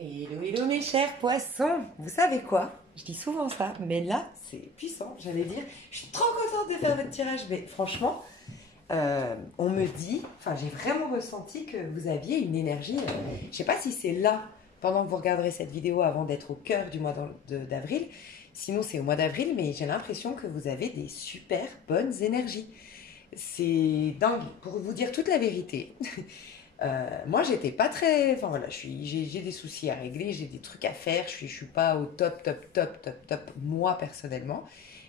Hello, hello mes chers poissons. Vous savez quoi? Je dis souvent ça, mais là, c'est puissant. J'allais dire, je suis trop contente de faire votre tirage. Mais franchement, on me dit, enfin j'ai vraiment ressenti que vous aviez une énergie. Je sais pas si c'est là, pendant que vous regarderez cette vidéo avant d'être au cœur du mois d'avril. Sinon, c'est au mois d'avril, mais j'ai l'impression que vous avez des super bonnes énergies. C'est dingue. Pour vous dire toute la vérité, moi, j'étais pas très. Enfin voilà, j'ai des soucis à régler, j'ai des trucs à faire. Je suis pas au top, top, top, top, top, moi personnellement.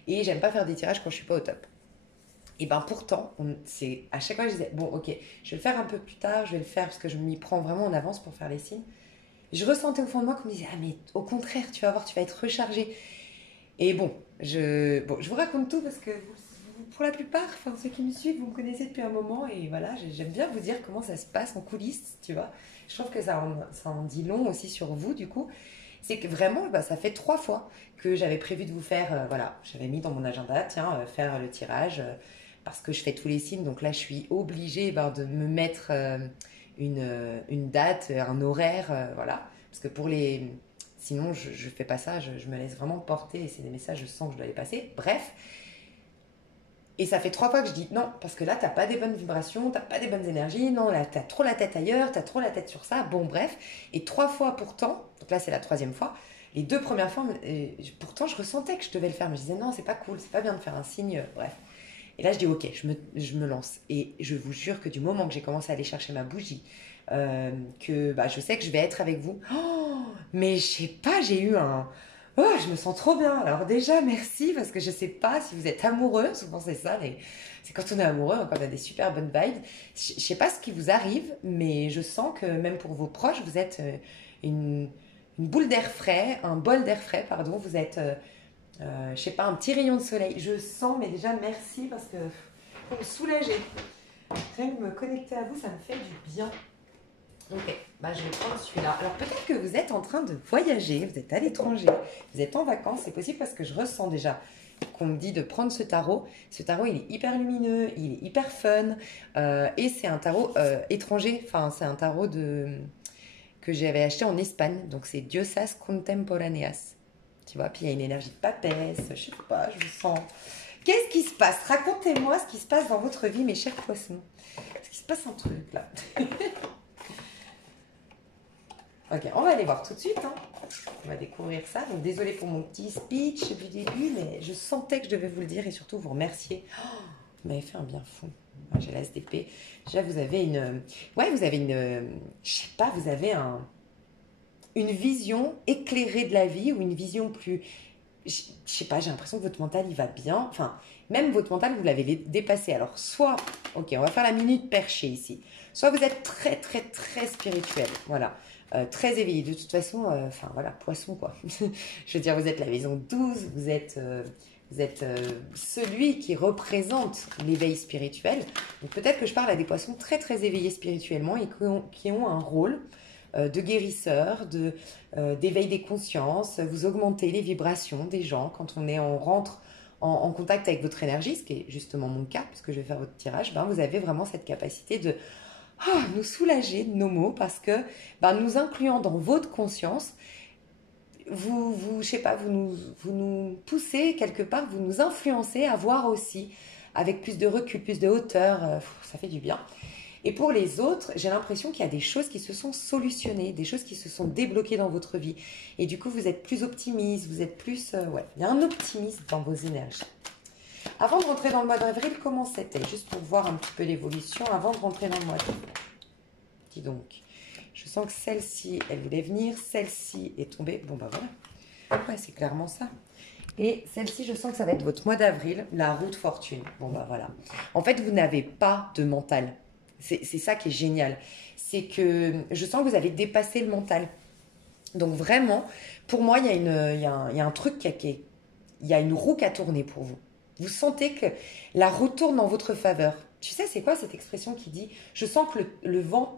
Et j'aime pas faire des tirages quand je suis pas au top. Et ben pourtant, c'est à chaque fois je disais bon, ok, je vais le faire un peu plus tard, je vais le faire parce que je m'y prends vraiment en avance pour faire les signes. Je ressentais au fond de moi qu'on me disait ah mais au contraire, tu vas voir, tu vas être rechargé. Et bon, je vous raconte tout parce que pour la plupart, enfin, ceux qui me suivent, vous me connaissez depuis un moment et voilà, j'aime bien vous dire comment ça se passe en coulisses, tu vois. Je trouve que ça en dit long aussi sur vous, du coup. C'est que vraiment, bah, ça fait 3 fois que j'avais prévu de vous faire, voilà, j'avais mis dans mon agenda, tiens, faire le tirage, parce que je fais tous les signes, donc là, je suis obligée ben, de me mettre une date, un horaire, voilà. Parce que sinon, je fais pas ça, je me laisse vraiment porter et c'est des messages, je sens que je dois les passer. Bref, et ça fait 3 fois que je dis non, parce que là, t'as pas des bonnes vibrations, t'as pas des bonnes énergies, non, là, t'as trop la tête ailleurs, t'as trop la tête sur ça, bon, bref. Et 3 fois pourtant, donc là, c'est la troisième fois, les 2 premières fois, pourtant, je ressentais que je devais le faire, mais je disais non, c'est pas cool, c'est pas bien de faire un signe, bref. Et là, je dis ok, je me lance. Et je vous jure que du moment que j'ai commencé à aller chercher ma bougie, que bah, je sais que je vais être avec vous, oh, mais je sais pas, j'ai eu un. Oh, je me sens trop bien. Alors déjà, merci parce que je sais pas si vous êtes amoureux. Souvent c'est ça, c'est quand on est amoureux, quand on a des super bonnes vibes. Je sais pas ce qui vous arrive, mais je sens que même pour vos proches, vous êtes une, une boule d'air frais, un bol d'air frais, pardon. Vous êtes, je sais pas, un petit rayon de soleil. Je sens, mais déjà merci parce que vous me soulagez. Rien que me connecter à vous, ça me fait du bien. Ok, bah, je vais prendre celui-là. Alors peut-être que vous êtes en train de voyager, vous êtes à l'étranger, vous êtes en vacances, c'est possible parce que je ressens déjà qu'on me dit de prendre ce tarot. Ce tarot, il est hyper lumineux, il est hyper fun, et c'est un tarot étranger, enfin c'est un tarot que j'avais acheté en Espagne, donc c'est Diosas Contemporaneas. Tu vois, puis il y a une énergie de papesse, je sais pas, je sens. Qu'est-ce qui se passe? Racontez-moi ce qui se passe dans votre vie, mes chers poissons. Est-ce qu'il se passe un truc là? Ok, on va aller voir tout de suite. Hein. On va découvrir ça. Donc, désolée pour mon petit speech du début, mais je sentais que je devais vous le dire et surtout vous remercier. Oh, vous m'avez fait un bien fou. J'ai la SDP. Déjà, vous avez une... Ouais, vous avez une... Je sais pas, vous avez une vision éclairée de la vie ou une vision plus... Je sais pas, j'ai l'impression que votre mental, il va bien. Enfin, même votre mental, vous l'avez dépassé. Alors, soit... Ok, on va faire la minute perchée ici. Soit vous êtes très, très, très spirituel. Voilà. Très éveillé. De toute façon, enfin voilà, poisson quoi. Je veux dire, vous êtes la maison 12, vous êtes celui qui représente l'éveil spirituel. Donc peut-être que je parle à des poissons très très éveillés spirituellement et qui ont un rôle de guérisseur, d'éveil des consciences. Vous augmentez les vibrations des gens quand on rentre en contact avec votre énergie, ce qui est justement mon cas, puisque je vais faire votre tirage. Ben, vous avez vraiment cette capacité de nous soulager de nos mots parce que nous incluant dans votre conscience, je sais pas, vous nous poussez quelque part, vous nous influencez à voir aussi avec plus de recul, plus de hauteur, ça fait du bien. Et pour les autres, j'ai l'impression qu'il y a des choses qui se sont solutionnées, des choses qui se sont débloquées dans votre vie. Et du coup, vous êtes plus optimiste, vous êtes plus... ouais, il y a un optimisme dans vos énergies. Avant de rentrer dans le mois d'avril, comment c'était? Juste pour voir un petit peu l'évolution avant de rentrer dans le mois d'avril. Dis donc, je sens que celle-ci, elle voulait venir. Celle-ci est tombée. Bon, bah voilà. Ouais, c'est clairement ça. Et celle-ci, je sens que ça va être votre mois d'avril, la roue de fortune. Bon, bah voilà. En fait, vous n'avez pas de mental. C'est ça qui est génial. C'est que je sens que vous avez dépassé le mental. Donc vraiment, pour moi, il y a un truc il y a une roue qui a tourné pour vous. Vous sentez que la roue tourne en votre faveur. Tu sais, c'est quoi cette expression qui dit « Je sens que le vent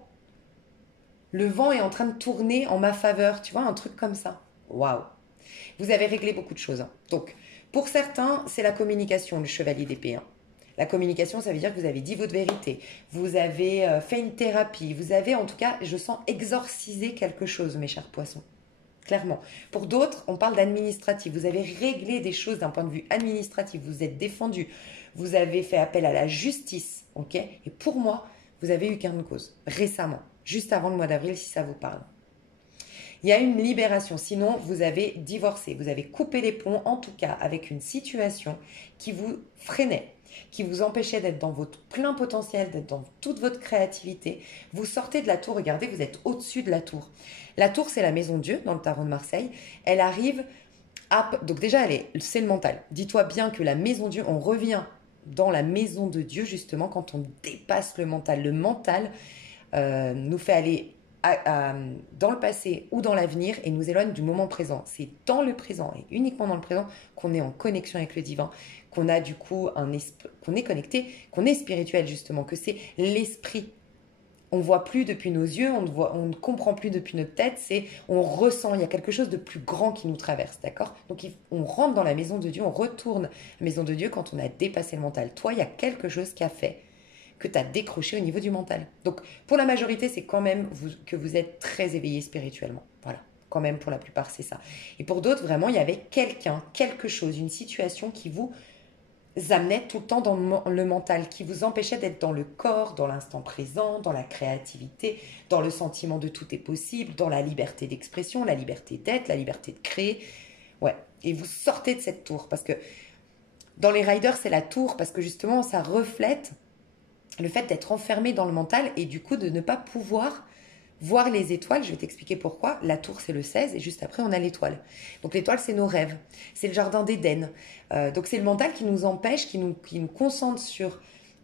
est en train de tourner en ma faveur. » Tu vois, un truc comme ça. Waouh. Vous avez réglé beaucoup de choses. Hein. Donc, pour certains, c'est la communication, le chevalier d'épée. Hein. La communication, ça veut dire que vous avez dit votre vérité, vous avez fait une thérapie, vous avez en tout cas, je sens exorciser quelque chose, mes chers poissons. Clairement. Pour d'autres, on parle d'administratif. Vous avez réglé des choses d'un point de vue administratif, vous êtes défendu, vous avez fait appel à la justice, ok? Et pour moi, vous avez eu gain de cause, récemment, juste avant le mois d'avril, si ça vous parle. Il y a une libération, sinon vous avez divorcé, vous avez coupé les ponts, en tout cas avec une situation qui vous freinait, qui vous empêchait d'être dans votre plein potentiel, d'être dans toute votre créativité. Vous sortez de la tour, regardez, vous êtes au-dessus de la tour. La tour, c'est la maison Dieu dans le tarot de Marseille. Elle arrive à... Donc déjà, c'est le mental. Dis-toi bien que la maison Dieu, on revient dans la maison de Dieu, justement, quand on dépasse le mental. Le mental nous fait aller dans le passé ou dans l'avenir et nous éloigne du moment présent. C'est dans le présent et uniquement dans le présent qu'on est en connexion avec le divin, qu'on a du coup qu'on est connecté, qu'on est spirituel justement, que c'est l'esprit. On ne voit plus depuis nos yeux, on ne comprend plus depuis notre tête, on ressent, il y a quelque chose de plus grand qui nous traverse, d'accord? Donc on rentre dans la maison de Dieu, on retourne à la maison de Dieu quand on a dépassé le mental. Toi, il y a quelque chose qui a fait que tu as décroché au niveau du mental. Donc, pour la majorité, c'est quand même que vous êtes très éveillé spirituellement. Voilà, quand même, pour la plupart, c'est ça. Et pour d'autres, vraiment, il y avait quelqu'un, quelque chose, une situation qui vous amenait tout le temps dans le mental, qui vous empêchait d'être dans le corps, dans l'instant présent, dans la créativité, dans le sentiment de tout est possible, dans la liberté d'expression, la liberté d'être, la liberté de créer. Ouais, et vous sortez de cette tour, parce que dans les riders, c'est la tour, parce que justement, ça reflète le fait d'être enfermé dans le mental et du coup de ne pas pouvoir voir les étoiles. Je vais t'expliquer pourquoi. La tour, c'est le 16 et juste après, on a l'étoile. Donc l'étoile, c'est nos rêves. C'est le jardin d'Éden. Donc c'est le mental qui nous empêche, qui nous concentre sur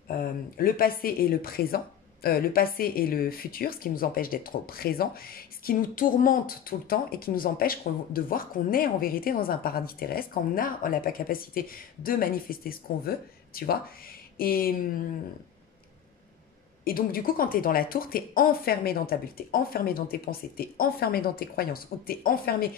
le passé et le présent. Le passé et le futur, ce qui nous empêche d'être au présent, ce qui nous tourmente tout le temps et qui nous empêche de voir qu'on est en vérité dans un paradis terrestre, qu'on n'a la capacité de manifester ce qu'on veut, tu vois. Et donc, du coup, quand tu es dans la tour, tu es enfermé dans ta bulle, tu es enfermé dans tes pensées, tu es enfermé dans tes croyances, ou tu es enfermé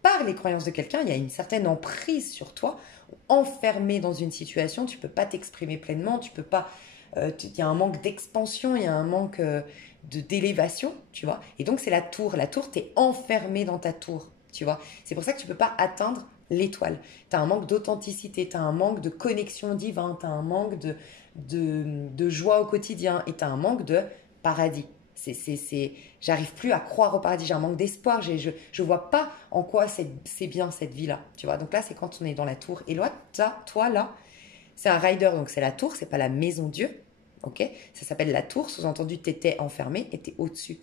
par les croyances de quelqu'un, il y a une certaine emprise sur toi, enfermé dans une situation, tu ne peux pas t'exprimer pleinement, tu peux pas... Il y a un manque d'expansion, il y a un manque d'élévation, tu vois. Et donc, c'est la tour. La tour, tu es enfermé dans ta tour, tu vois. C'est pour ça que tu ne peux pas atteindre l'étoile. Tu as un manque d'authenticité, tu as un manque de connexion divine, tu as un manque de joie au quotidien et tu as un manque de paradis. J'arrive plus à croire au paradis, j'ai un manque d'espoir, je vois pas en quoi c'est bien cette vie-là, tu vois. Donc là, c'est quand on est dans la tour. Et là, toi, là, c'est un rider, donc c'est la tour, c'est pas la maison Dieu, ok? Ça s'appelle la tour, sous-entendu, t'étais enfermé et t'es au-dessus.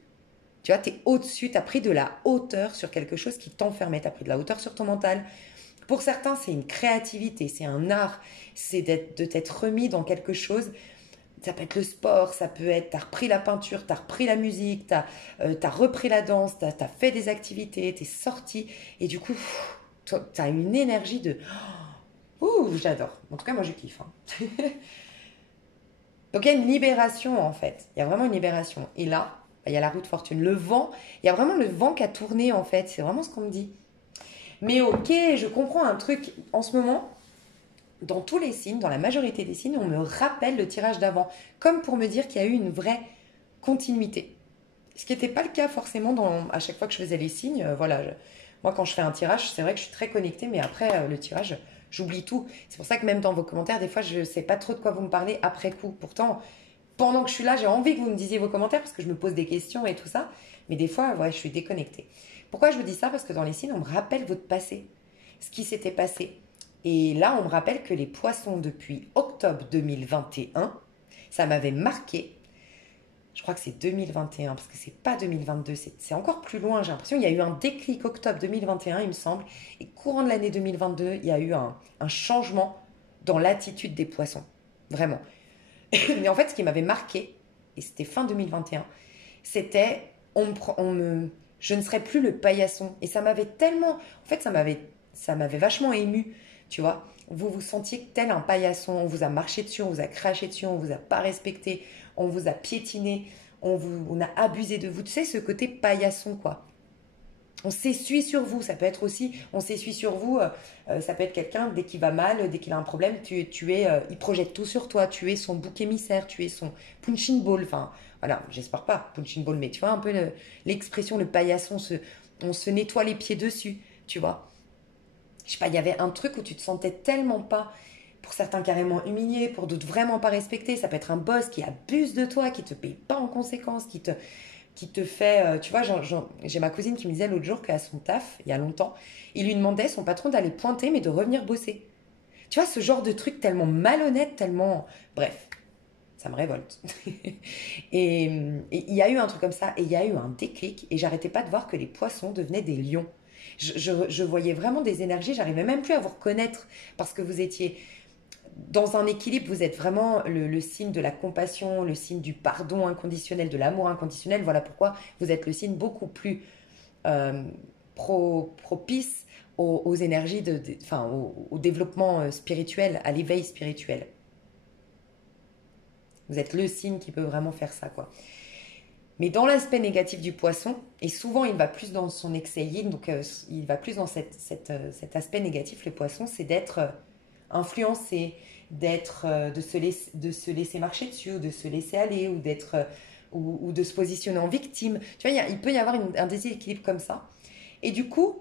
Tu vois, t'es au-dessus, t'as pris de la hauteur sur quelque chose qui t'enfermait, t'as pris de la hauteur sur ton mental. Pour certains, c'est une créativité, c'est un art, c'est de t'être remis dans quelque chose. Ça peut être le sport, ça peut être, t'as repris la peinture, t'as repris la musique, t'as repris la danse, t'as fait des activités, t'es sorti. Et du coup, t'as une énergie de... Ouh, j'adore. En tout cas, moi, je kiffe. Hein. Donc, il y a une libération, en fait. Il y a vraiment une libération. Et là, il y a la roue de fortune. Le vent, il y a vraiment le vent qui a tourné, en fait. C'est vraiment ce qu'on me dit. Mais ok, je comprends un truc. En ce moment, dans tous les signes, dans la majorité des signes, on me rappelle le tirage d'avant. Comme pour me dire qu'il y a eu une vraie continuité. Ce qui n'était pas le cas forcément à chaque fois que je faisais les signes. Voilà, moi, quand je fais un tirage, c'est vrai que je suis très connectée. Mais après, le tirage, j'oublie tout. C'est pour ça que même dans vos commentaires, des fois, je ne sais pas trop de quoi vous me parlez après coup. Pourtant, pendant que je suis là, j'ai envie que vous me disiez vos commentaires parce que je me pose des questions et tout ça. Mais des fois, ouais, je suis déconnectée. Pourquoi je vous dis ça? Parce que dans les signes, on me rappelle votre passé, ce qui s'était passé. Et là, on me rappelle que les poissons, depuis octobre 2021, ça m'avait marqué. Je crois que c'est 2021, parce que c'est pas 2022, c'est encore plus loin, j'ai l'impression. Il y a eu un déclic octobre 2021, il me semble. Et courant de l'année 2022, il y a eu un changement dans l'attitude des poissons. Vraiment. Mais en fait, ce qui m'avait marqué, et c'était fin 2021, c'était je ne serais plus le paillasson. Et ça m'avait tellement... En fait, ça m'avait vachement ému, tu vois. Vous vous sentiez tel un paillasson. On vous a marché dessus, on vous a craché dessus, on vous a pas respecté, on vous a piétiné, on a abusé de vous. Tu sais, ce côté paillasson, quoi. On s'essuie sur vous, ça peut être aussi, on s'essuie sur vous, ça peut être quelqu'un, dès qu'il va mal, dès qu'il a un problème, il projette tout sur toi, tu es son bouc émissaire, tu es son punching ball, enfin, voilà, j'espère pas punching ball, mais tu vois un peu l'expression, le paillasson, on se nettoie les pieds dessus, tu vois. Je sais pas, il y avait un truc où tu te sentais tellement pas, pour certains carrément humilié, pour d'autres vraiment pas respecté, ça peut être un boss qui abuse de toi, qui te paye pas en conséquence, qui te fait. Tu vois, j'ai ma cousine qui me disait l'autre jour qu'à son taf, il y a longtemps, il lui demandait son patron d'aller pointer, mais de revenir bosser. Tu vois, ce genre de truc tellement malhonnête, tellement. Bref, ça me révolte. Et il y a eu un truc comme ça, et il y a eu un déclic, et j'arrêtais pas de voir que les poissons devenaient des lions. Je voyais vraiment des énergies, j'arrivais même plus à vous reconnaître parce que vous étiez dans un équilibre, vous êtes vraiment le signe de la compassion, le signe du pardon inconditionnel, de l'amour inconditionnel. Voilà pourquoi vous êtes le signe beaucoup plus euh, propice aux énergies, enfin, au développement spirituel, à l'éveil spirituel. Vous êtes le signe qui peut vraiment faire ça, quoi. Mais dans l'aspect négatif du poisson, et souvent il va plus dans son excès yin, donc il va plus dans cet aspect négatif, le poisson, c'est d'être influencé, de se laisser marcher dessus, ou de se laisser aller, ou ou de se positionner en victime. Tu vois, il peut y avoir un déséquilibre comme ça. Et du coup,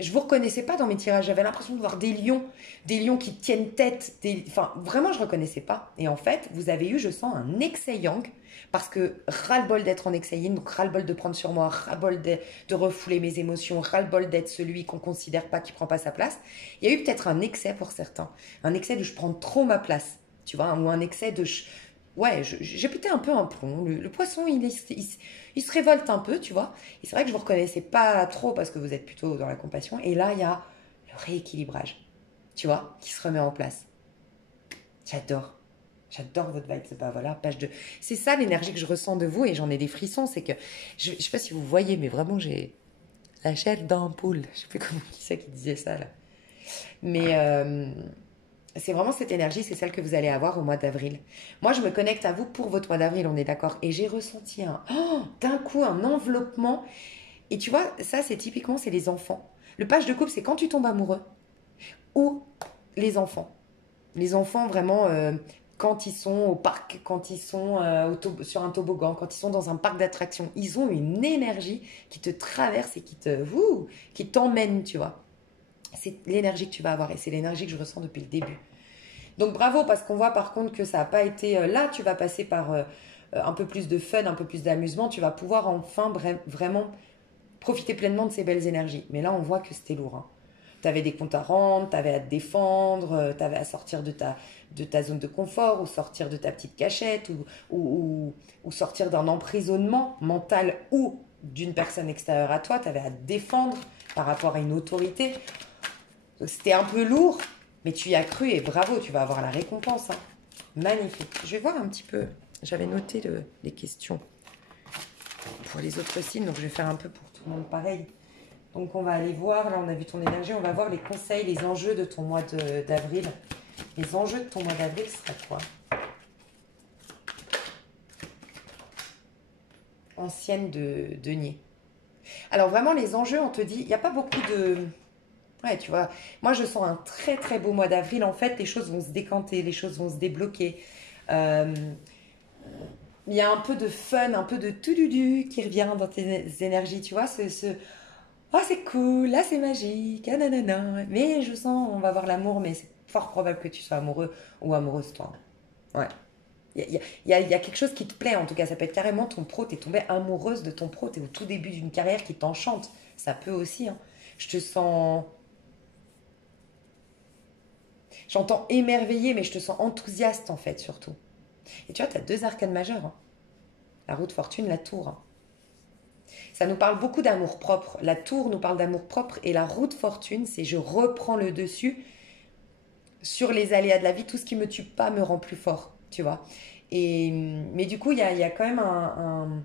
je vous reconnaissais pas dans mes tirages. J'avais l'impression de voir des lions qui tiennent tête. Enfin, vraiment, je reconnaissais pas. Et en fait, vous avez eu, je sens, un excès yang. Parce que ras-le-bol d'être en excès yin, donc ras-le-bol de prendre sur moi, ras-le-bol de refouler mes émotions, ras-le-bol d'être celui qu'on considère pas, qui prend pas sa place. Il y a eu peut-être un excès pour certains. Un excès de je prends trop ma place. Tu vois, ou un excès de ouais, j'ai pété un peu un plomb. Le poisson, il se révolte un peu, tu vois. Et c'est vrai que je vous reconnaissais pas trop parce que vous êtes plutôt dans la compassion. Et là, il y a le rééquilibrage, tu vois, qui se remet en place. J'adore. J'adore votre vibe. C'est pas, voilà, page 2. C'est ça l'énergie que je ressens de vous et j'en ai des frissons. C'est que, je sais pas si vous voyez, mais vraiment, j'ai la chair d'ampoule. Je sais plus comment qui c'est qui disait ça, là. Mais c'est vraiment cette énergie, c'est celle que vous allez avoir au mois d'avril. Moi, je me connecte à vous pour votre mois d'avril, on est d'accord. Et j'ai ressenti d'un coup un enveloppement. Et tu vois, ça, c'est typiquement, c'est les enfants. Le page de couple, c'est quand tu tombes amoureux ou les enfants. Les enfants, vraiment, quand ils sont au parc, quand ils sont sur un toboggan, quand ils sont dans un parc d'attractions, ils ont une énergie qui te traverse et qui t'emmène, tu vois. C'est l'énergie que tu vas avoir et c'est l'énergie que je ressens depuis le début. Donc bravo parce qu'on voit par contre que ça n'a pas été... là, tu vas passer par un peu plus de fun, un peu plus d'amusement. Tu vas pouvoir enfin vraiment profiter pleinement de ces belles énergies. Mais là, on voit que c'était lourd. Hein. Tu avais des comptes à rendre, tu avais à te défendre, tu avais à sortir de ta zone de confort ou sortir de ta petite cachette ou sortir d'un emprisonnement mental ou d'une personne extérieure à toi. Tu avais à te défendre par rapport à une autorité. Donc, c'était un peu lourd, mais tu y as cru et bravo, tu vas avoir la récompense. Hein. Magnifique. Je vais voir un petit peu. J'avais noté les questions pour les autres signes, donc je vais faire un peu pour tout le monde pareil. Donc on va aller voir, là on a vu ton énergie, on va voir les conseils, les enjeux de ton mois d'avril. Les enjeux de ton mois d'avril, ce serait quoi? Ancienne de denier. Alors vraiment les enjeux, on te dit, il n'y a pas beaucoup de... Ouais, tu vois, moi je sens un très très beau mois d'avril. En fait, les choses vont se décanter, les choses vont se débloquer. Euh, Il y a un peu de fun, un peu de tout du qui revient dans tes énergies, tu vois. Oh, c'est cool, là c'est magique, ah nanana. Mais je sens, on va voir l'amour, mais c'est fort probable que tu sois amoureux ou amoureuse, toi. Ouais. Il y a quelque chose qui te plaît, en tout cas. Ça peut être carrément ton pro, t'es tombée amoureuse de ton pro, t'es au tout début d'une carrière qui t'enchante. Ça peut aussi, hein. Je te sens. J'entends émerveillé, mais je te sens enthousiaste en fait, surtout. Et tu vois, tu as deux arcanes majeures. Hein. La roue de fortune, la tour. Hein. Ça nous parle beaucoup d'amour propre. La tour nous parle d'amour propre et la roue de fortune, c'est je reprends le dessus sur les aléas de la vie. Tout ce qui me tue pas me rend plus fort, tu vois. Mais du coup, il y a quand même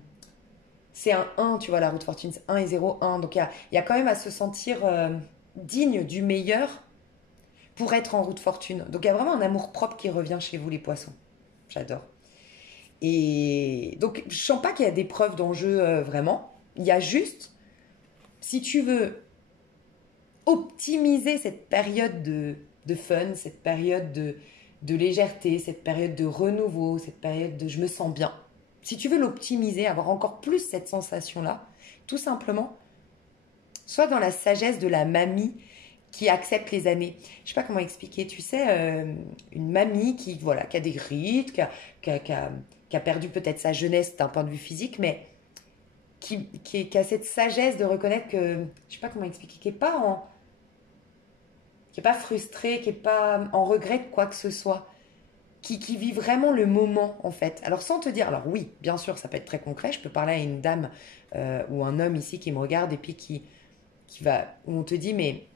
c'est un 1, tu vois, la roue de fortune, c'est 1 et 0, 1. Donc il y a quand même à se sentir digne du meilleur pour être en roue de fortune. Donc il y a vraiment un amour propre qui revient chez vous, les poissons. J'adore. Et donc je sens pas qu'il y a des preuves d'enjeu vraiment. Il y a juste, si tu veux optimiser cette période de fun, cette période de légèreté, cette période de renouveau, cette période de je me sens bien, si tu veux l'optimiser, avoir encore plus cette sensation-là, tout simplement, sois dans la sagesse de la mamie qui accepte les années. Je sais pas comment expliquer, tu sais, une mamie qui, voilà, qui a des rides, qui a perdu peut-être sa jeunesse d'un point de vue physique, mais qui a cette sagesse de reconnaître que, je sais pas comment expliquer, qui est pas frustrée, qui est pas en regret de quoi que ce soit, qui vit vraiment le moment en fait. Alors sans te dire, alors oui, bien sûr, ça peut être très concret. Je peux parler à une dame ou un homme ici qui me regarde et puis qui va, où on te dit, mais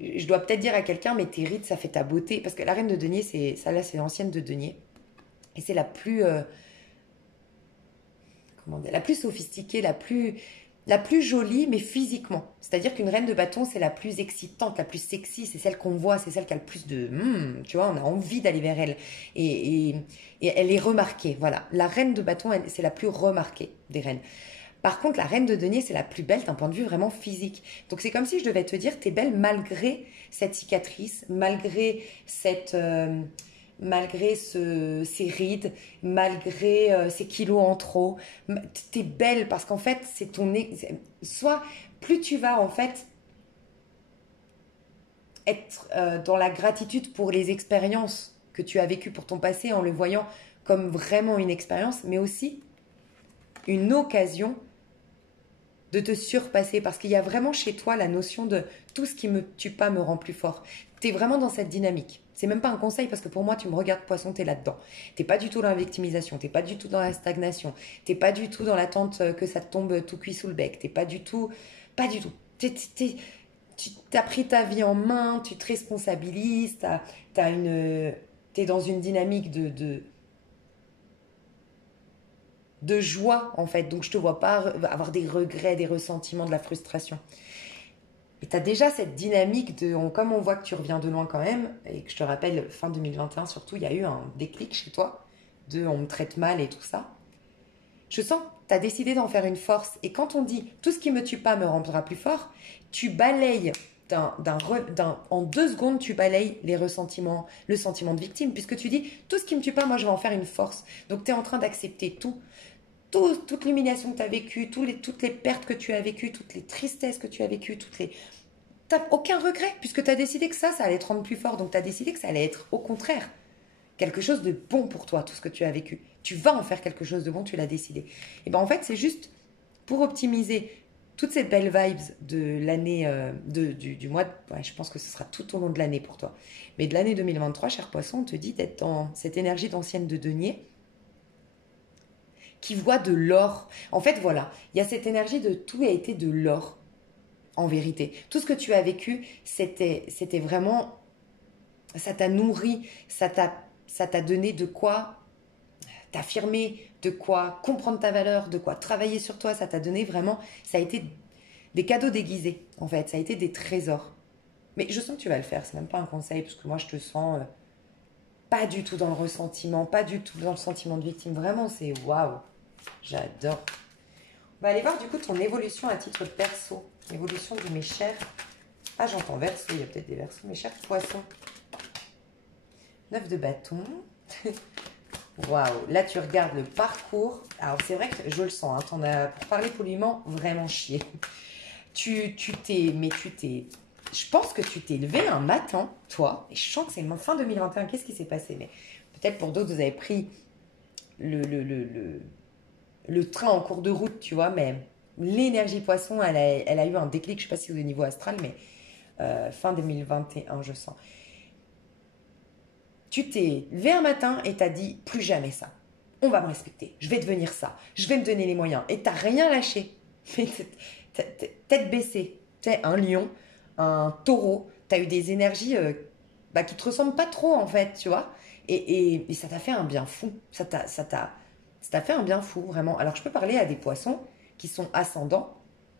je dois peut-être dire à quelqu'un, mais tes rides, ça fait ta beauté. Parce que la reine de denier, c'est ça là, c'est l'ancienne de denier. Et c'est la plus, comment dire, la plus sophistiquée, la plus jolie, mais physiquement. C'est-à-dire qu'une reine de bâton, c'est la plus excitante, la plus sexy, c'est celle qu'on voit, c'est celle qui a le plus de... tu vois, on a envie d'aller vers elle. Et elle est remarquée, voilà. La reine de bâton, c'est la plus remarquée des reines. Par contre, la reine de denier, c'est la plus belle d'un point de vue vraiment physique. Donc c'est comme si je devais te dire, t'es belle malgré cette cicatrice, malgré ces rides, malgré ces kilos en trop. T'es belle parce qu'en fait, c'est soit plus tu vas en fait être dans la gratitude pour les expériences que tu as vécues pour ton passé en le voyant comme vraiment une expérience, mais aussi une occasion de te surpasser parce qu'il y a vraiment chez toi la notion de tout ce qui me tue pas me rend plus fort. Tu es vraiment dans cette dynamique. C'est même pas un conseil parce que pour moi, tu me regardes poisson, tu es là-dedans. T'es pas du tout dans la victimisation, t'es pas du tout dans la stagnation, t'es pas du tout dans l'attente que ça te tombe tout cuit sous le bec, t'es pas du tout, pas du tout. Tu as pris ta vie en main, tu te responsabilises, t'es dans une dynamique de joie en fait. Donc je te vois pas avoir des regrets, des ressentiments, de la frustration. Et tu as déjà cette dynamique comme on voit que tu reviens de loin quand même, et que je te rappelle, fin 2021 surtout, il y a eu un déclic chez toi, on me traite mal et tout ça. Je sens que tu as décidé d'en faire une force. Et quand on dit tout ce qui me tue pas me rendra plus fort, tu balayes en 2 secondes, tu balayes les ressentiments, le sentiment de victime, puisque tu dis tout ce qui me tue pas, moi je vais en faire une force. Donc tu es en train d'accepter toute l'humiliation que tu as vécue, toutes les pertes que tu as vécues, toutes les tristesses que tu as vécues, t'as aucun regret, puisque tu as décidé que ça allait te rendre plus fort. Donc tu as décidé que ça allait être au contraire quelque chose de bon pour toi, tout ce que tu as vécu. Tu vas en faire quelque chose de bon, tu l'as décidé. Et bien en fait, c'est juste pour optimiser toutes ces belles vibes de l'année, du mois, ouais, je pense que ce sera tout au long de l'année pour toi. Mais de l'année 2023, cher poisson, on te dit d'être dans cette énergie d'ancienne de denier, qui voit de l'or. En fait, voilà, il y a cette énergie de tout a été de l'or, en vérité. Tout ce que tu as vécu, c'était vraiment... Ça t'a nourri, ça t'a donné de quoi t'affirmer, de quoi comprendre ta valeur, de quoi travailler sur toi. Ça t'a donné vraiment... Ça a été des cadeaux déguisés, en fait. Ça a été des trésors. Mais je sens que tu vas le faire. C'est même pas un conseil, parce que moi, je te sens... pas du tout dans le ressentiment, pas du tout dans le sentiment de victime. Vraiment, c'est waouh. J'adore. On va aller voir du coup ton évolution à titre perso. L'évolution de mes chers... Ah, j'entends verso, il y a peut-être des versos. Mes chers poissons. 9 de bâton. Waouh. Là, tu regardes le parcours. Alors, c'est vrai que je le sens. Hein, t'en as, pour parler poliment, vraiment chié. Je pense que tu t'es levé un matin, toi. Et je sens que c'est fin 2021. Qu'est-ce qui s'est passé? Mais peut-être pour d'autres, vous avez pris le train en cours de route, tu vois, mais l'énergie poisson, elle a eu un déclic, je ne sais pas si c'est au niveau astral, mais fin 2021, je sens. Tu t'es levé un matin et t'as dit, plus jamais ça. On va me respecter, je vais devenir ça, je vais me donner les moyens. Et t'as rien lâché. Tête baissée, t'es un lion, un taureau, t'as eu des énergies qui te ressemblent pas trop en fait, tu vois. Et ça t'a fait un bien fou. Ça t'a fait un bien fou, vraiment. Alors, je peux parler à des poissons qui sont ascendants,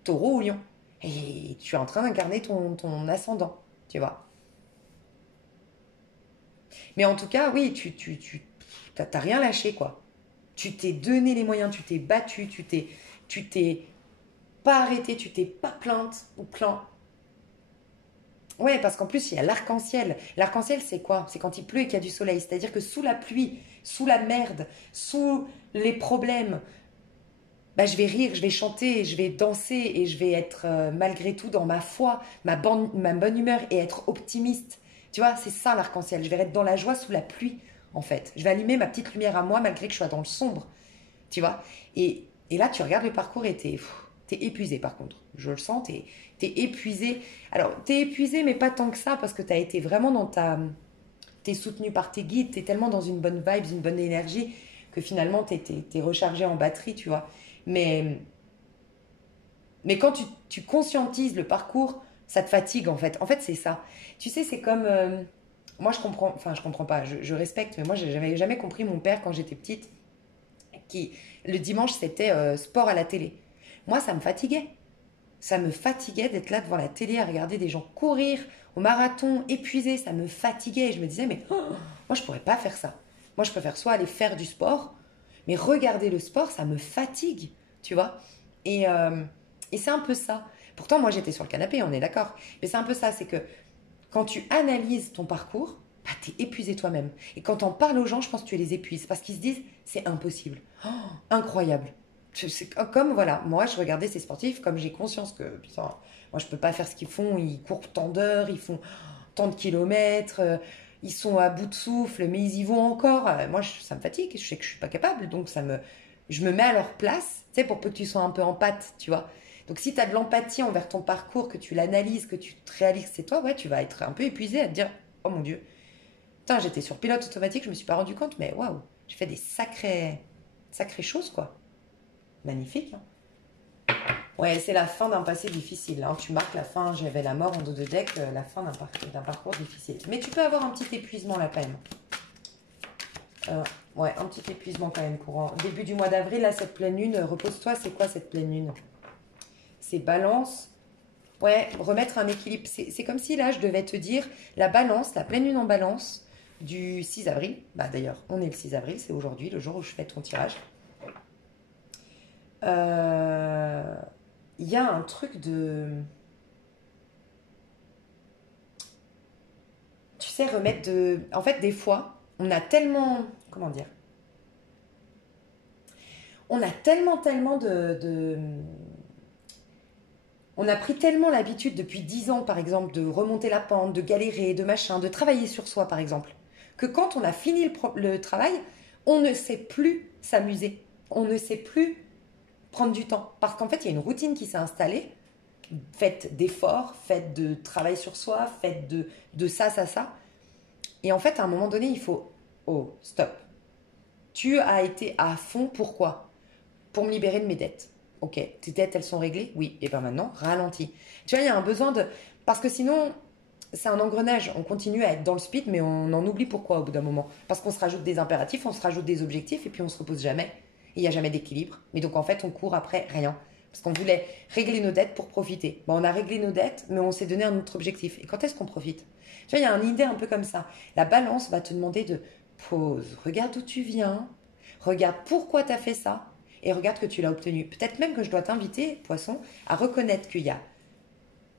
taureau ou lion. Et tu es en train d'incarner ton ascendant, tu vois. Mais en tout cas, oui, t'as rien lâché, quoi. Tu t'es donné les moyens, tu t'es battu, tu t'es pas arrêté, tu t'es pas plainte ou plaint. Ouais, parce qu'en plus, il y a l'arc-en-ciel. L'arc-en-ciel, c'est quoi? C'est quand il pleut et qu'il y a du soleil. C'est-à-dire que sous la pluie, sous la merde, sous les problèmes, bah, je vais rire, je vais chanter, je vais danser et je vais être malgré tout dans ma foi, ma bonne humeur et être optimiste. Tu vois, c'est ça l'arc-en-ciel. Je vais être dans la joie sous la pluie, en fait. Je vais allumer ma petite lumière à moi malgré que je sois dans le sombre. Tu vois? Et là, tu regardes le parcours et t'es épuisé par contre. Je le sens, t'es épuisé. Alors, t'es épuisé, mais pas tant que ça, parce que t'as été vraiment dans ta... T'es soutenu par tes guides, t'es tellement dans une bonne vibe, une bonne énergie, que finalement, t'es rechargé en batterie, tu vois. Mais, mais quand tu conscientises le parcours, ça te fatigue en fait. En fait, c'est ça. Tu sais, c'est comme... moi, je comprends... Enfin, je comprends pas, je respecte, mais moi, j'avais jamais compris mon père quand j'étais petite qui, le dimanche, c'était sport à la télé. Moi, ça me fatiguait. Ça me fatiguait d'être là devant la télé à regarder des gens courir au marathon, épuisés. Ça me fatiguait. Et je me disais, mais oh, moi, je pourrais pas faire ça. Moi, je préfère soit aller faire du sport, mais regarder le sport, ça me fatigue, tu vois. Et, euh, et c'est un peu ça. Pourtant, moi, j'étais sur le canapé, on est d'accord. Mais c'est un peu ça, c'est que quand tu analyses ton parcours, bah, tu es épuisé toi-même. Et quand on parle aux gens, je pense que tu les épuises parce qu'ils se disent c'est impossible. Oh, incroyable. C'est comme, voilà, moi je regardais ces sportifs, comme j'ai conscience que, putain, moi je peux pas faire ce qu'ils font, ils courent tant d'heures, ils font tant de kilomètres, ils sont à bout de souffle, mais ils y vont encore. Moi ça me fatigue, je sais que je suis pas capable, donc je me mets à leur place, tu sais, pour peu que tu sois un peu en pâte, tu vois. Donc si tu as de l'empathie envers ton parcours, que tu l'analyses, que tu te réalises que c'est toi, ouais, tu vas être un peu épuisé à te dire, oh mon Dieu, putain, j'étais sur pilote automatique, je me suis pas rendu compte, mais waouh, j'ai fait des sacrées choses, quoi. Magnifique, hein. Ouais, c'est la fin d'un passé difficile, hein. Tu marques la fin, j'avais la mort en dos de deck, la fin d'un parcours difficile. Mais tu peux avoir un petit épuisement là quand même. Ouais, un petit épuisement quand même courant. Début du mois d'avril, là, cette pleine lune, repose-toi, c'est quoi cette pleine lune? C'est balance. Ouais, remettre un équilibre. C'est comme si là, je devais te dire, la balance, la pleine lune en balance du 6 avril. Bah d'ailleurs, on est le 6 avril, c'est aujourd'hui, le jour où je fais ton tirage. Euh, Il y a un truc de... Tu sais, remettre de... En fait, des fois, on a tellement... Comment dire? On a tellement on a pris tellement l'habitude depuis 10 ans, par exemple, de remonter la pente, de galérer, de machin, de travailler sur soi, par exemple, que quand on a fini le travail, on ne sait plus s'amuser. On ne sait plus prendre du temps. Parce qu'en fait, il y a une routine qui s'est installée, faite d'efforts, faite de travail sur soi, faite de ça. Et en fait, à un moment donné, il faut... Oh, stop. Tu as été à fond, pourquoi? Pour me libérer de mes dettes. Ok, tes dettes, elles sont réglées? Oui. Et bien maintenant, ralentis. Tu vois, il y a un besoin de... Parce que sinon, c'est un engrenage. On continue à être dans le speed, mais on en oublie pourquoi au bout d'un moment. Parce qu'on se rajoute des impératifs, on se rajoute des objectifs, et puis on se repose jamais. Et il n'y a jamais d'équilibre. Mais donc en fait, on court après rien. Parce qu'on voulait régler nos dettes pour profiter. Bon, on a réglé nos dettes, mais on s'est donné un autre objectif. Et quand est-ce qu'on profite? Tu vois, il y a une idée un peu comme ça. La balance va te demander de pause. Regarde d'où tu viens. Regarde pourquoi tu as fait ça. Et regarde que tu l'as obtenu. Peut-être même que je dois t'inviter, poisson, à reconnaître qu'il y a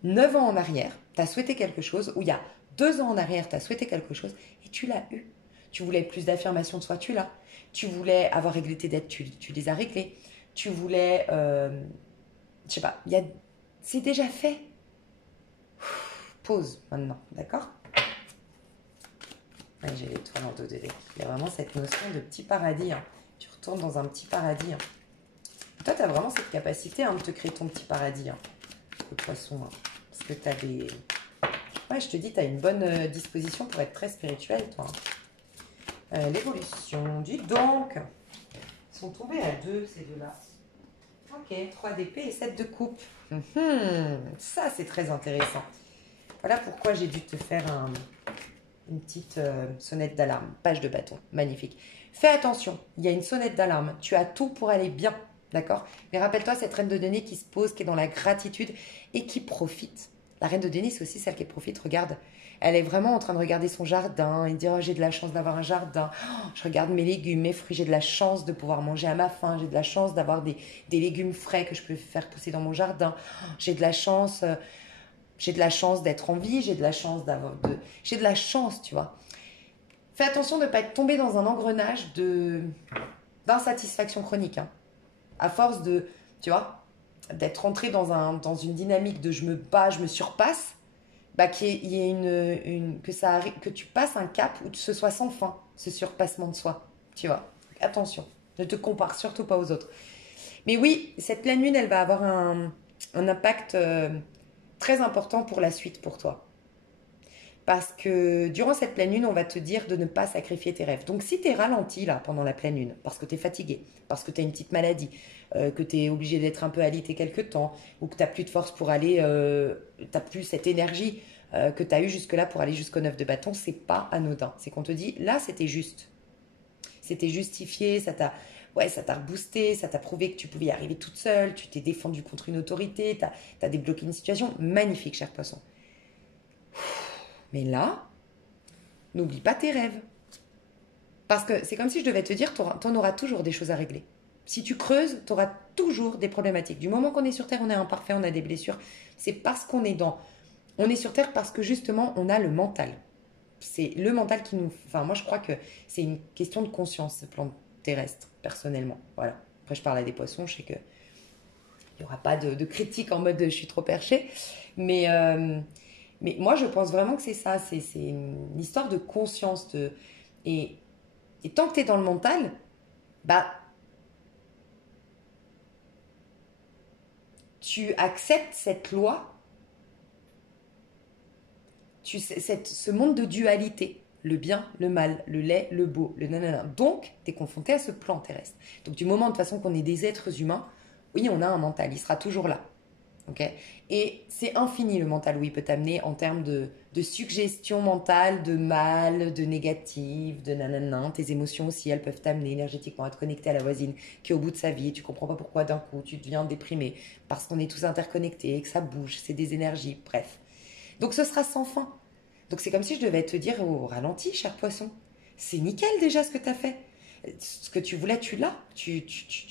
9 ans en arrière, tu as souhaité quelque chose, ou il y a 2 ans en arrière, tu as souhaité quelque chose, et tu l'as eu. Tu voulais plus d'affirmation de soi, tu l'as. Tu voulais avoir réglé tes dettes, tu les as réglées. Tu voulais, je sais pas, c'est déjà fait. Pause maintenant, d'accord? Ouais, j'ai l'étoile en dos de lait. Il y a vraiment cette notion de petit paradis, hein. Tu retournes dans un petit paradis, hein. Toi, tu as vraiment cette capacité, hein, de te créer ton petit paradis, hein, le poisson, hein. Parce que tu as des... Ouais, je te dis, tu as une bonne disposition pour être très spirituel, toi, hein. L'évolution, dis donc. Ils sont tombés à 2, ces deux-là. Ok, 3 d'épée et 7 de coupe. Ça, c'est très intéressant. Voilà pourquoi j'ai dû te faire une petite sonnette d'alarme. Page de bâton, magnifique. Fais attention, il y a une sonnette d'alarme. Tu as tout pour aller bien, d'accord? Mais rappelle-toi cette reine de denier qui se pose, qui est dans la gratitude et qui profite. La reine de Denis, c'est aussi celle qui profite. Regarde, elle est vraiment en train de regarder son jardin et de dire oh, j'ai de la chance d'avoir un jardin. Oh, je regarde mes légumes, mes fruits, j'ai de la chance de pouvoir manger à ma faim. J'ai de la chance d'avoir des légumes frais que je peux faire pousser dans mon jardin. Oh, j'ai de la chance. J'ai de la chance d'être en vie. J'ai de la chance J'ai de la chance, tu vois. Fais attention de ne pas être tombé dans un engrenage d'insatisfaction chronique. Hein. À force de, tu vois, d'être rentré dans une dynamique de je me bats, je me surpasse, bah, qu'il y ait que tu passes un cap où ce soit sans fin, ce surpassement de soi. Tu vois, attention, ne te compare surtout pas aux autres. Mais oui, cette pleine lune, elle va avoir un impact très important pour la suite pour toi. Parce que durant cette pleine lune, on va te dire de ne pas sacrifier tes rêves. Donc si tu es ralenti là pendant la pleine lune, parce que tu es fatigué, parce que tu as une petite maladie, que tu es obligé d'être un peu alité quelque temps, ou que tu n'as plus de force pour aller, tu n'as plus cette énergie que tu as eue jusque-là pour aller jusqu'au 9 de bâton, c'est pas anodin. C'est qu'on te dit, là c'était juste. C'était justifié, ça t'a reboosté, ça t'a prouvé que tu pouvais y arriver toute seule, tu t'es défendu contre une autorité, tu as débloqué une situation magnifique, cher poisson. Mais là, n'oublie pas tes rêves. Parce que c'est comme si je devais te dire, tu en auras toujours des choses à régler. Si tu creuses, tu auras toujours des problématiques. Du moment qu'on est sur Terre, on est imparfait, on a des blessures. C'est parce qu'on est On est sur Terre parce que justement, on a le mental. C'est le mental qui nous... Enfin, moi, je crois que c'est une question de conscience, ce plan terrestre, personnellement. Voilà. Après, je parle à des poissons, je sais que il n'y aura pas de critique en mode je suis trop perché. Mais moi, je pense vraiment que c'est ça. C'est une histoire de conscience. Et tant que tu es dans le mental, bah, tu acceptes cette loi, ce monde de dualité. Le bien, le mal, le laid, le beau, le nanana. Donc, tu es confronté à ce plan terrestre. Donc, du moment de toute façon qu'on est des êtres humains, oui, on a un mental. Il sera toujours là. Okay, et c'est infini le mental où il peut t'amener en termes de suggestion mentale, de mal, de négatif, de nanana. Tes émotions aussi, elles peuvent t'amener énergétiquement à te connecter à la voisine qui est au bout de sa vie. Tu comprends pas pourquoi d'un coup tu deviens déprimé parce qu'on est tous interconnectés et que ça bouge, c'est des énergies, bref. Donc ce sera sans fin. Donc c'est comme si je devais te dire au ralenti, cher poisson. C'est nickel déjà ce que tu as fait. Ce que tu voulais, tu l'as. Tu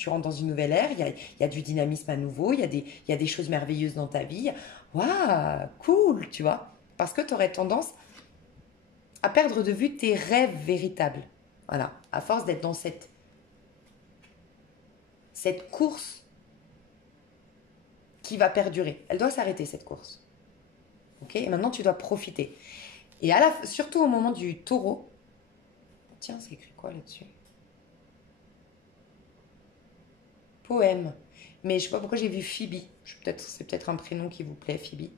rentres dans une nouvelle ère, il y a du dynamisme à nouveau, il y a des choses merveilleuses dans ta vie. Waouh, cool, tu vois. Parce que tu aurais tendance à perdre de vue tes rêves véritables. Voilà, à force d'être dans cette course qui va perdurer. Elle doit s'arrêter, cette course. Ok, et maintenant, tu dois profiter. Et surtout au moment du taureau. Tiens, c'est écrit quoi là-dessus? Poème. Mais je sais pas pourquoi j'ai vu Phoebe. C'est peut-être un prénom qui vous plaît, Phoebe.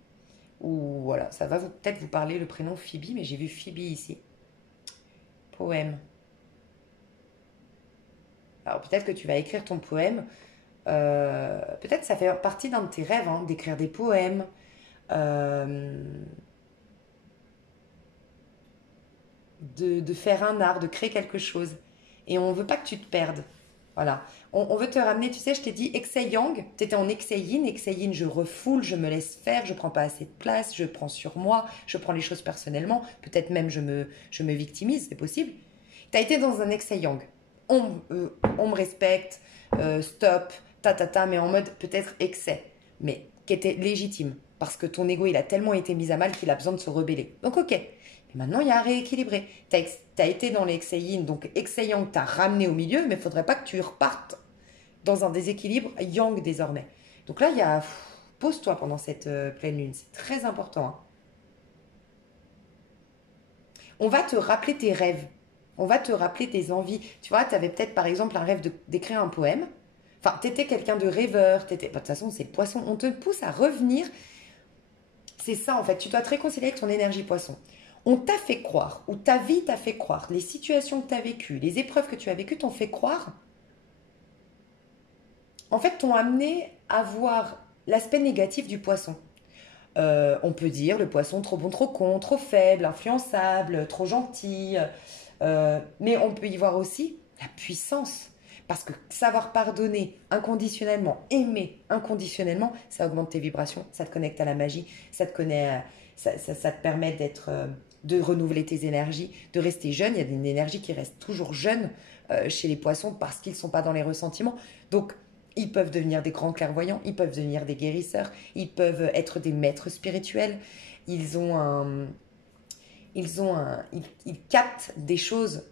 Ou voilà, ça va peut-être vous parler le prénom Phoebe, mais j'ai vu Phoebe ici. Poème. Alors peut-être que tu vas écrire ton poème. Peut-être ça fait partie d'un de tes rêves, hein, d'écrire des poèmes. De faire un art, de créer quelque chose. Et on ne veut pas que tu te perdes. Voilà. On veut te ramener, tu sais, je t'ai dit Exei Yang, tu étais en Exei Yin. Exei Yin, je refoule, je me laisse faire, je prends pas assez de place, je prends sur moi, je prends les choses personnellement, peut-être même je me victimise, c'est possible. Tu as été dans un Exei Yang. On me respecte, stop, mais en mode peut-être excès, mais qui était légitime, parce que ton ego, il a tellement été mis à mal qu'il a besoin de se rebeller. Donc ok, maintenant, il y a à rééquilibrer. Tu as été dans les Exei Yin, donc Exei Yang t'a ramené au milieu, mais il ne faudrait pas que tu repartes dans un déséquilibre Yang désormais. Donc là, pose-toi pendant cette pleine lune, c'est très important. Hein. On va te rappeler tes rêves, on va te rappeler tes envies. Tu vois, tu avais peut-être par exemple un rêve d'écrire un poème. Enfin, tu étais quelqu'un de rêveur, de toute façon, c'est le poisson. On te pousse à revenir. C'est ça en fait, tu dois te réconcilier avec ton énergie poisson. On t'a fait croire, ou ta vie t'a fait croire, les situations que tu as vécues, les épreuves que tu as vécues t'ont fait croire, en fait, t'ont amené à voir l'aspect négatif du poisson. On peut dire le poisson trop bon, trop con, trop faible, influençable, trop gentil, mais on peut y voir aussi la puissance. Parce que savoir pardonner inconditionnellement, aimer inconditionnellement, ça augmente tes vibrations, ça te connecte à la magie, ça te permet de renouveler tes énergies, de rester jeune. Il y a une énergie qui reste toujours jeune chez les poissons parce qu'ils ne sont pas dans les ressentiments. Donc, ils peuvent devenir des grands clairvoyants, ils peuvent devenir des guérisseurs, ils peuvent être des maîtres spirituels. Ils captent des choses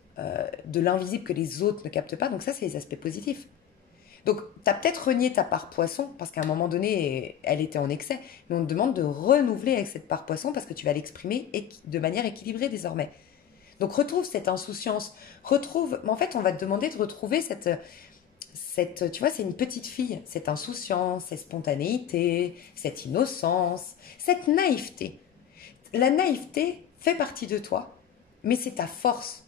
de l'invisible que les autres ne captent pas. Donc ça, c'est les aspects positifs. Donc, tu as peut-être renié ta part poisson parce qu'à un moment donné, elle était en excès. Mais on te demande de renouveler avec cette part poisson parce que tu vas l'exprimer de manière équilibrée désormais. Donc, retrouve cette insouciance. En fait, on va te demander de retrouver tu vois, c'est une petite fille. Cette insouciance, cette spontanéité, cette innocence, cette naïveté. La naïveté fait partie de toi, mais c'est ta force.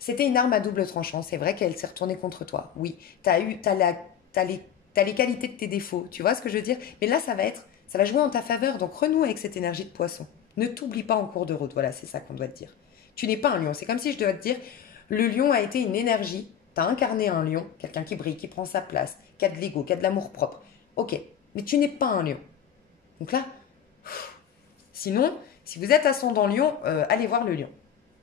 C'était une arme à double tranchant. C'est vrai qu'elle s'est retournée contre toi. Oui, t'as les qualités de tes défauts. Tu vois ce que je veux dire? Mais là, ça va jouer en ta faveur. Donc, renoue avec cette énergie de poisson. Ne t'oublie pas en cours de route. Voilà, c'est ça qu'on doit te dire. Tu n'es pas un lion. C'est comme si je devais te dire, le lion a été une énergie. Tu as incarné un lion, quelqu'un qui brille, qui prend sa place, qui a de l'ego, qui a de l'amour propre. Ok, mais tu n'es pas un lion. Donc là, sinon, si vous êtes ascendant lion, allez voir le lion.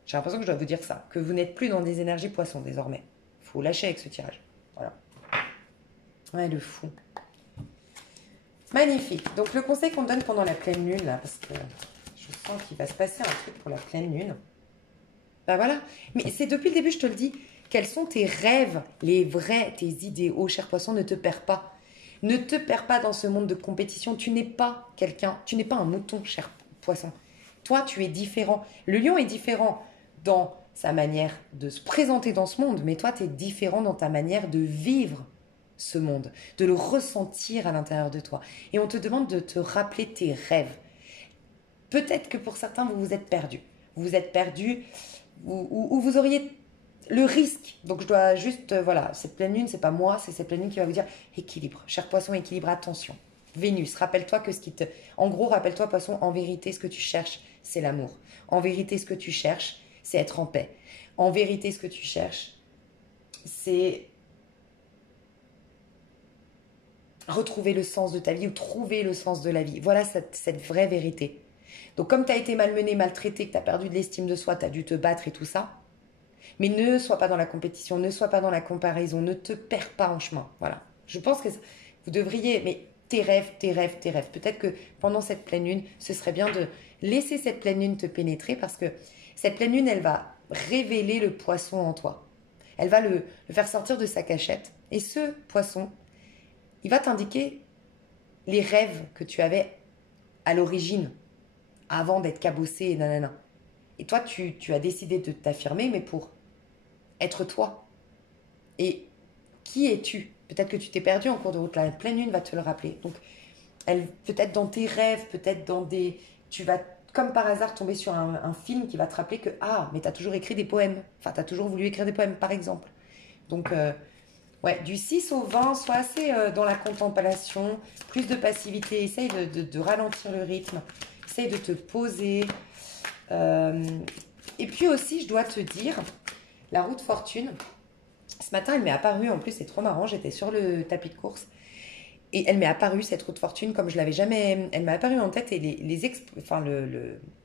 J'ai l'impression que je dois vous dire ça, que vous n'êtes plus dans des énergies poissons désormais. Il faut lâcher avec ce tirage. Voilà. Ouais, le fou. Magnifique. Donc le conseil qu'on donne pendant la pleine lune, là, parce que je sens qu'il va se passer un truc pour la pleine lune. Ben voilà. Mais c'est depuis le début, je te le dis. Quels sont tes rêves, les vrais, tes idéaux, cher poisson, ne te perds pas. Ne te perds pas dans ce monde de compétition. Tu n'es pas quelqu'un, tu n'es pas un mouton, cher poisson. Toi, tu es différent. Le lion est différent dans sa manière de se présenter dans ce monde, mais toi, tu es différent dans ta manière de vivre ce monde, de le ressentir à l'intérieur de toi. Et on te demande de te rappeler tes rêves. Peut-être que pour certains, vous vous êtes perdus. Vous vous êtes perdus ou vous auriez le risque. Donc, je dois juste, voilà, cette pleine lune, c'est pas moi, c'est cette pleine lune qui va vous dire équilibre. Cher poisson, équilibre, attention. Vénus, rappelle-toi que En gros, rappelle-toi, poisson, en vérité, ce que tu cherches, c'est l'amour. En vérité, ce que tu cherches, c'est être en paix. En vérité, ce que tu cherches, c'est retrouver le sens de ta vie ou trouver le sens de la vie. Voilà cette vraie vérité. Donc, comme tu as été malmené, maltraité, que tu as perdu de l'estime de soi, tu as dû te battre et tout ça, mais ne sois pas dans la compétition, ne sois pas dans la comparaison, ne te perds pas en chemin. Voilà. Je pense que vous devriez... Mais tes rêves. Peut-être que pendant cette pleine lune, ce serait bien de laisser cette pleine lune te pénétrer parce que cette pleine lune, elle va révéler le poisson en toi. Elle va le faire sortir de sa cachette. Et ce poisson, il va t'indiquer les rêves que tu avais à l'origine, avant d'être cabossé et nanana. Et toi, tu as décidé de t'affirmer, mais pour être toi. Et qui es-tu? Peut-être que tu t'es perdu en cours de route. La pleine lune va te le rappeler. Donc, peut-être dans tes rêves, peut-être dans des... Tu vas, comme par hasard, tomber sur un film qui va te rappeler que, ah, mais tu as toujours écrit des poèmes. Enfin, tu as toujours voulu écrire des poèmes, par exemple. Donc, ouais, du 6 au 20, sois assez dans la contemplation, plus de passivité. Essaye de ralentir le rythme. Essaye de te poser. Et puis aussi, je dois te dire, la roue de fortune... Ce matin, elle m'est apparue, en plus c'est trop marrant, j'étais sur le tapis de course et elle m'est apparue cette roue de fortune comme je l'avais jamais... Elle m'est apparue en tête et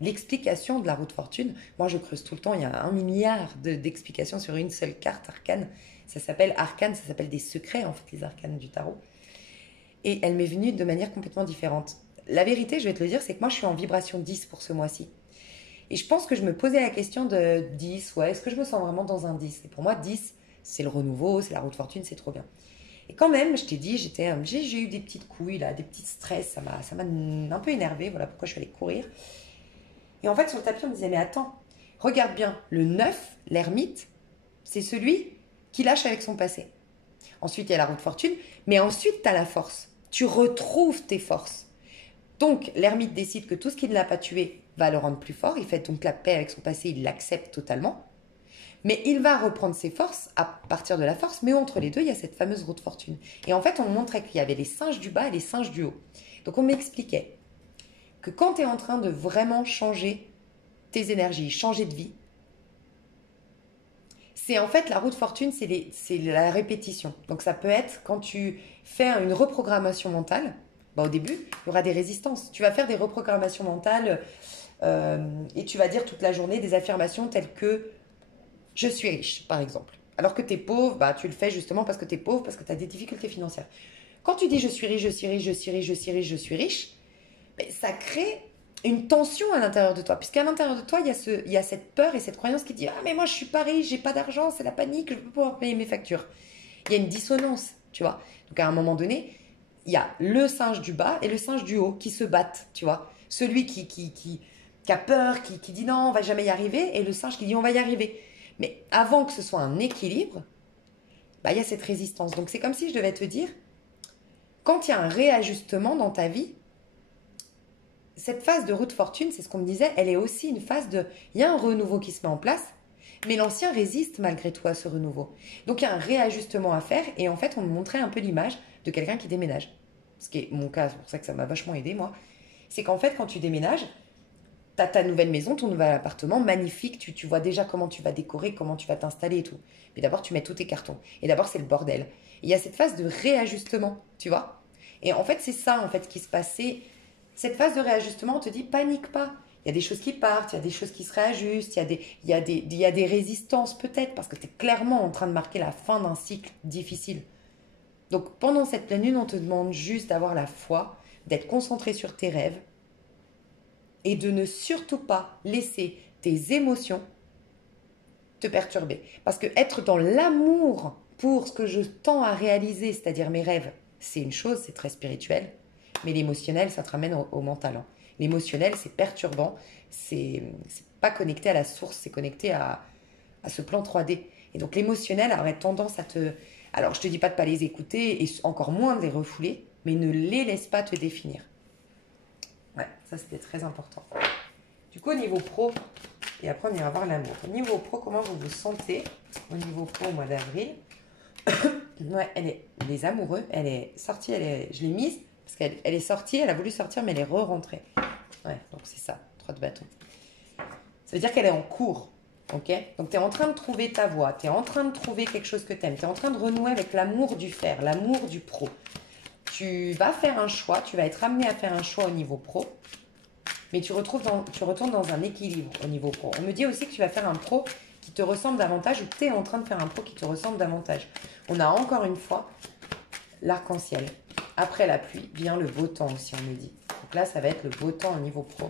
l'explication de la roue de fortune, moi je creuse tout le temps, il y a 1 milliard d'explications sur une seule carte arcane, ça s'appelle arcane, ça s'appelle des secrets en fait, les arcanes du tarot. Et elle m'est venue de manière complètement différente. La vérité, je vais te le dire, c'est que moi je suis en vibration 10 pour ce mois-ci. Et je pense que je me posais la question de 10, ouais, est-ce que je me sens vraiment dans un 10? Et pour moi, 10... c'est le renouveau, c'est la roue de fortune, c'est trop bien. Et quand même, je t'ai dit, j'ai eu des petites couilles, là, des petits stress, ça m'a un peu énervée, voilà pourquoi je suis allée courir. Et en fait, sur le tapis, on me disait, mais attends, regarde bien, le 9, l'ermite, c'est celui qui lâche avec son passé. Ensuite, il y a la roue de fortune, mais ensuite, tu as la force. Tu retrouves tes forces. Donc, l'ermite décide que tout ce qui ne l'a pas tué va le rendre plus fort, il fait donc la paix avec son passé, il l'accepte totalement. Mais il va reprendre ses forces à partir de la force, mais entre les deux, il y a cette fameuse roue de fortune. Et en fait, on montrait qu'il y avait les singes du bas et les singes du haut. Donc, on m'expliquait que quand tu es en train de vraiment changer tes énergies, changer de vie, C'est en fait la roue de fortune, c'est la répétition. Donc ça peut être quand tu fais une reprogrammation mentale, bah, au début, il y aura des résistances. Tu vas faire des reprogrammations mentales et tu vas dire toute la journée des affirmations telles que je suis riche, par exemple. Alors que tu es pauvre, bah, tu le fais justement parce que tu es pauvre, parce que tu as des difficultés financières. Quand tu dis je suis riche, je suis riche, je suis riche, je suis riche, je suis riche, ben, ça crée une tension à l'intérieur de toi. Puisqu'à l'intérieur de toi, il y a cette peur et cette croyance qui dit ah, mais moi je suis pas riche, j'ai pas d'argent, c'est la panique, je peux pas pouvoir payer mes factures. Il y a une dissonance, tu vois. Donc à un moment donné, il y a le singe du bas et le singe du haut qui se battent, tu vois. Celui qui a peur, qui dit non, on va jamais y arriver, et le singe qui dit on va y arriver. Mais avant que ce soit un équilibre, bah, il y a cette résistance. Donc c'est comme si je devais te dire, quand il y a un réajustement dans ta vie, cette phase de roue de fortune, c'est ce qu'on me disait, elle est aussi une phase de... Il y a un renouveau qui se met en place, mais l'ancien résiste malgré tout à ce renouveau. Donc il y a un réajustement à faire, et en fait on me montrait un peu l'image de quelqu'un qui déménage. Ce qui est mon cas, c'est pour ça que ça m'a vachement aidé moi. C'est qu'en fait quand tu déménages, tu as ta nouvelle maison, ton nouvel appartement, magnifique, tu vois déjà comment tu vas décorer, comment tu vas t'installer et tout. Mais d'abord tu mets tous tes cartons, et d'abord c'est le bordel. Et il y a cette phase de réajustement, tu vois. Et en fait c'est ça en fait qui se passait. Cette phase de réajustement, on te dit panique pas. Il y a des choses qui partent, il y a des choses qui se réajustent, il y a des résistances peut-être, parce que tu es clairement en train de marquer la fin d'un cycle difficile. Donc pendant cette pleine lune, on te demande juste d'avoir la foi, d'être concentré sur tes rêves et de ne surtout pas laisser tes émotions te perturber. Parce que être dans l'amour pour ce que je tends à réaliser, c'est-à-dire mes rêves, c'est une chose, c'est très spirituel. Mais l'émotionnel, ça te ramène au mental. Hein. L'émotionnel, c'est perturbant. C'est pas connecté à la source, c'est connecté à ce plan 3D. Et donc l'émotionnel aurait tendance à te... Alors je te dis pas de pas les écouter et encore moins de les refouler, mais ne les laisse pas te définir. Ouais, ça c'était très important. Du coup au niveau pro, et après on ira voir l'amour. Au niveau pro, comment vous vous sentez au niveau pro au mois d'avril? Ouais, les amoureux, elle est sortie, je l'ai mise. Parce qu'elle est sortie, elle a voulu sortir, mais elle est re-rentrée. Ouais, donc c'est ça, 3 de bâton. Ça veut dire qu'elle est en cours, ok? Donc tu es en train de trouver ta voie, tu es en train de trouver quelque chose que tu aimes, tu es en train de renouer avec l'amour du faire, l'amour du pro. Tu vas faire un choix, tu vas être amené à faire un choix au niveau pro, mais tu retournes dans un équilibre au niveau pro. On me dit aussi que tu vas faire un pro qui te ressemble davantage ou tu es en train de faire un pro qui te ressemble davantage. On a encore une fois l'arc-en-ciel. Après la pluie vient le beau temps aussi, on me dit. Donc là, ça va être le beau temps au niveau pro.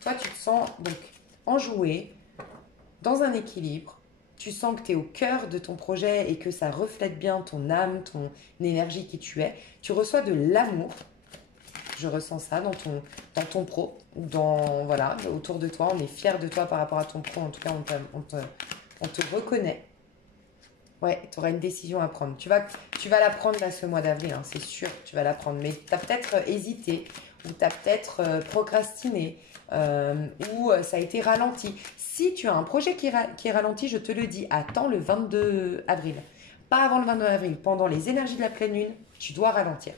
Toi, tu te sens donc enjoué, dans un équilibre. Tu sens que tu es au cœur de ton projet et que ça reflète bien ton âme, ton énergie qui tu es. Tu reçois de l'amour. Je ressens ça dans ton pro. Voilà, autour de toi, on est fiers de toi par rapport à ton pro. En tout cas, on te reconnaît. Ouais, tu auras une décision à prendre. Tu vas la prendre là ce mois d'avril, hein, c'est sûr, tu vas la prendre. Mais tu as peut-être hésité, ou tu as peut-être procrastiné, ou ça a été ralenti. Si tu as un projet qui est ralenti, je te le dis, attends le 22 avril. Pas avant le 22 avril, pendant les énergies de la pleine lune, tu dois ralentir.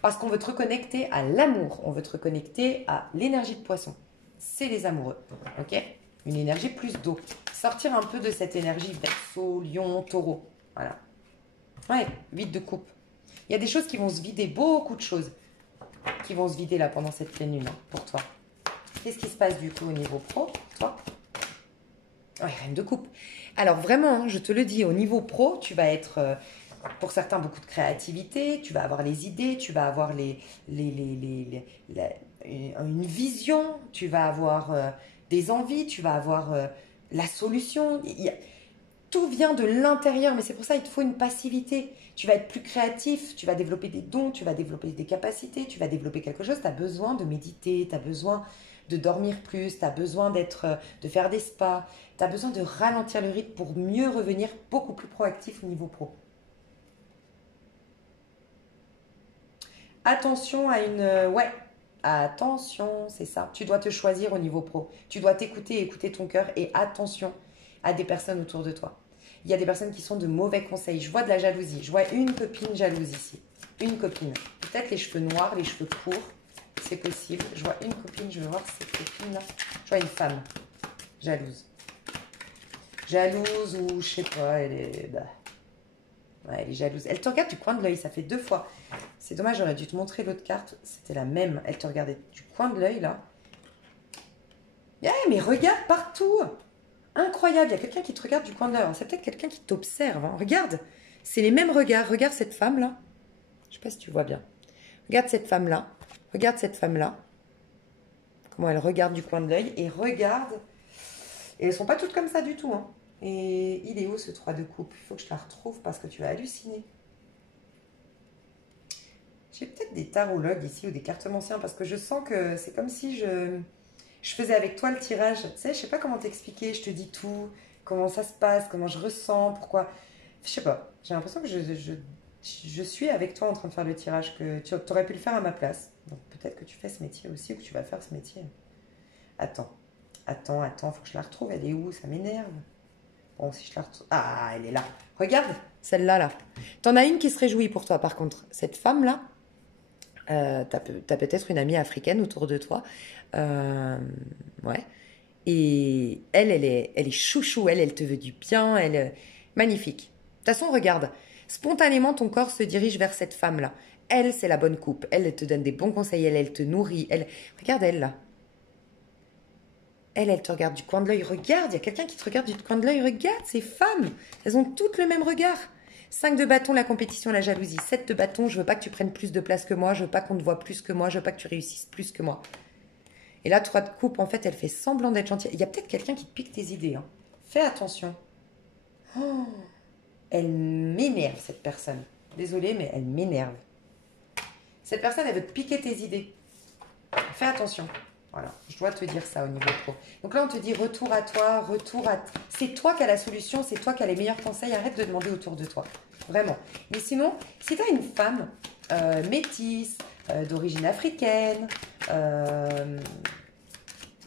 Parce qu'on veut te reconnecter à l'amour, on veut te reconnecter à l'énergie de poisson. C'est les amoureux, ok? Une énergie plus d'eau. Sortir un peu de cette énergie Verseau, Lion, Taureau. Voilà. Ouais, 8 de coupe. Il y a des choses qui vont se vider, beaucoup de choses qui vont se vider là pendant cette pleine lune hein, pour toi. Qu'est-ce qui se passe du coup au niveau pro, toi? Ouais, reine de coupe. Alors vraiment, hein, je te le dis, au niveau pro, tu vas être, pour certains, beaucoup de créativité, tu vas avoir les idées, tu vas avoir une vision, tu vas avoir des envies, tu vas avoir la solution. Tout vient de l'intérieur, mais c'est pour ça qu'il te faut une passivité. Tu vas être plus créatif, tu vas développer des dons, tu vas développer des capacités, tu vas développer quelque chose. Tu as besoin de méditer, tu as besoin de dormir plus, tu as besoin de faire des spas, tu as besoin de ralentir le rythme pour mieux revenir beaucoup plus proactif au niveau pro. Attention à ouais, attention, c'est ça. Tu dois te choisir au niveau pro. Tu dois t'écouter, écouter ton cœur et attention à des personnes autour de toi. Il y a des personnes qui sont de mauvais conseils. Je vois de la jalousie. Je vois une copine jalouse ici. Une copine. Peut-être les cheveux noirs, les cheveux courts. C'est possible. Je vois une copine. Je vais voir cette copine-là. Je vois une femme jalouse. jalouse ou je sais pas, elle est... Bah, ouais, elle est jalouse. Elle te regarde du coin de l'œil, ça fait 2 fois. C'est dommage, j'aurais dû te montrer l'autre carte. C'était la même. Elle te regardait du coin de l'œil, là. Yeah, mais regarde partout. Incroyable, il y a quelqu'un qui te regarde du coin de l'œil. C'est peut-être quelqu'un qui t'observe. Hein. Regarde, c'est les mêmes regards. Regarde cette femme-là. Je sais pas si tu vois bien. Regarde cette femme-là. Regarde cette femme-là. Comment elle regarde du coin de l'œil. Et regarde. Et elles sont pas toutes comme ça du tout. Hein. Et il est où ce 3 de coupe? Il faut que je la retrouve parce que tu vas halluciner. J'ai peut-être des tarologues ici ou des cartomanciens parce que je sens que c'est comme si je faisais avec toi le tirage. Tu sais, je sais pas comment t'expliquer, je te dis tout, comment ça se passe, comment je ressens, pourquoi. Je sais pas, j'ai l'impression que je suis avec toi en train de faire le tirage, que tu aurais pu le faire à ma place. Donc peut-être que tu fais ce métier aussi ou que tu vas faire ce métier. Attends, faut que je la retrouve. Elle est où? Ça m'énerve. Bon, si je la retrouve... Ah, elle est là. Regarde, celle-là, là. T'en as une qui se réjouit pour toi, par contre. Cette femme-là, t'as peut-être une amie africaine autour de toi. Ouais. Et elle est chouchou. Elle te veut du bien. Magnifique. De toute façon, regarde. Spontanément, ton corps se dirige vers cette femme-là. Elle, c'est la bonne coupe. Elle te donne des bons conseils. Elle te nourrit. Regarde elle, là. Elle te regarde du coin de l'œil. Regarde, il y a quelqu'un qui te regarde du coin de l'œil. Regarde, ces femmes. Elles ont toutes le même regard. 5 de bâton, la compétition, la jalousie. 7 de bâton, je veux pas que tu prennes plus de place que moi. Je veux pas qu'on te voit plus que moi. Je veux pas que tu réussisses plus que moi. Et là, 3 de coupe, en fait, elle fait semblant d'être gentille. Il y a peut-être quelqu'un qui te pique tes idées. Hein. Fais attention. Oh, elle m'énerve, cette personne. Désolée, mais elle m'énerve. Cette personne, elle veut te piquer tes idées. Fais attention. Voilà, je dois te dire ça au niveau pro. Donc là, on te dit retour à toi, C'est toi qui as la solution, c'est toi qui as les meilleurs conseils. Arrête de demander autour de toi. Vraiment. Mais sinon, si tu as une femme métisse, d'origine africaine,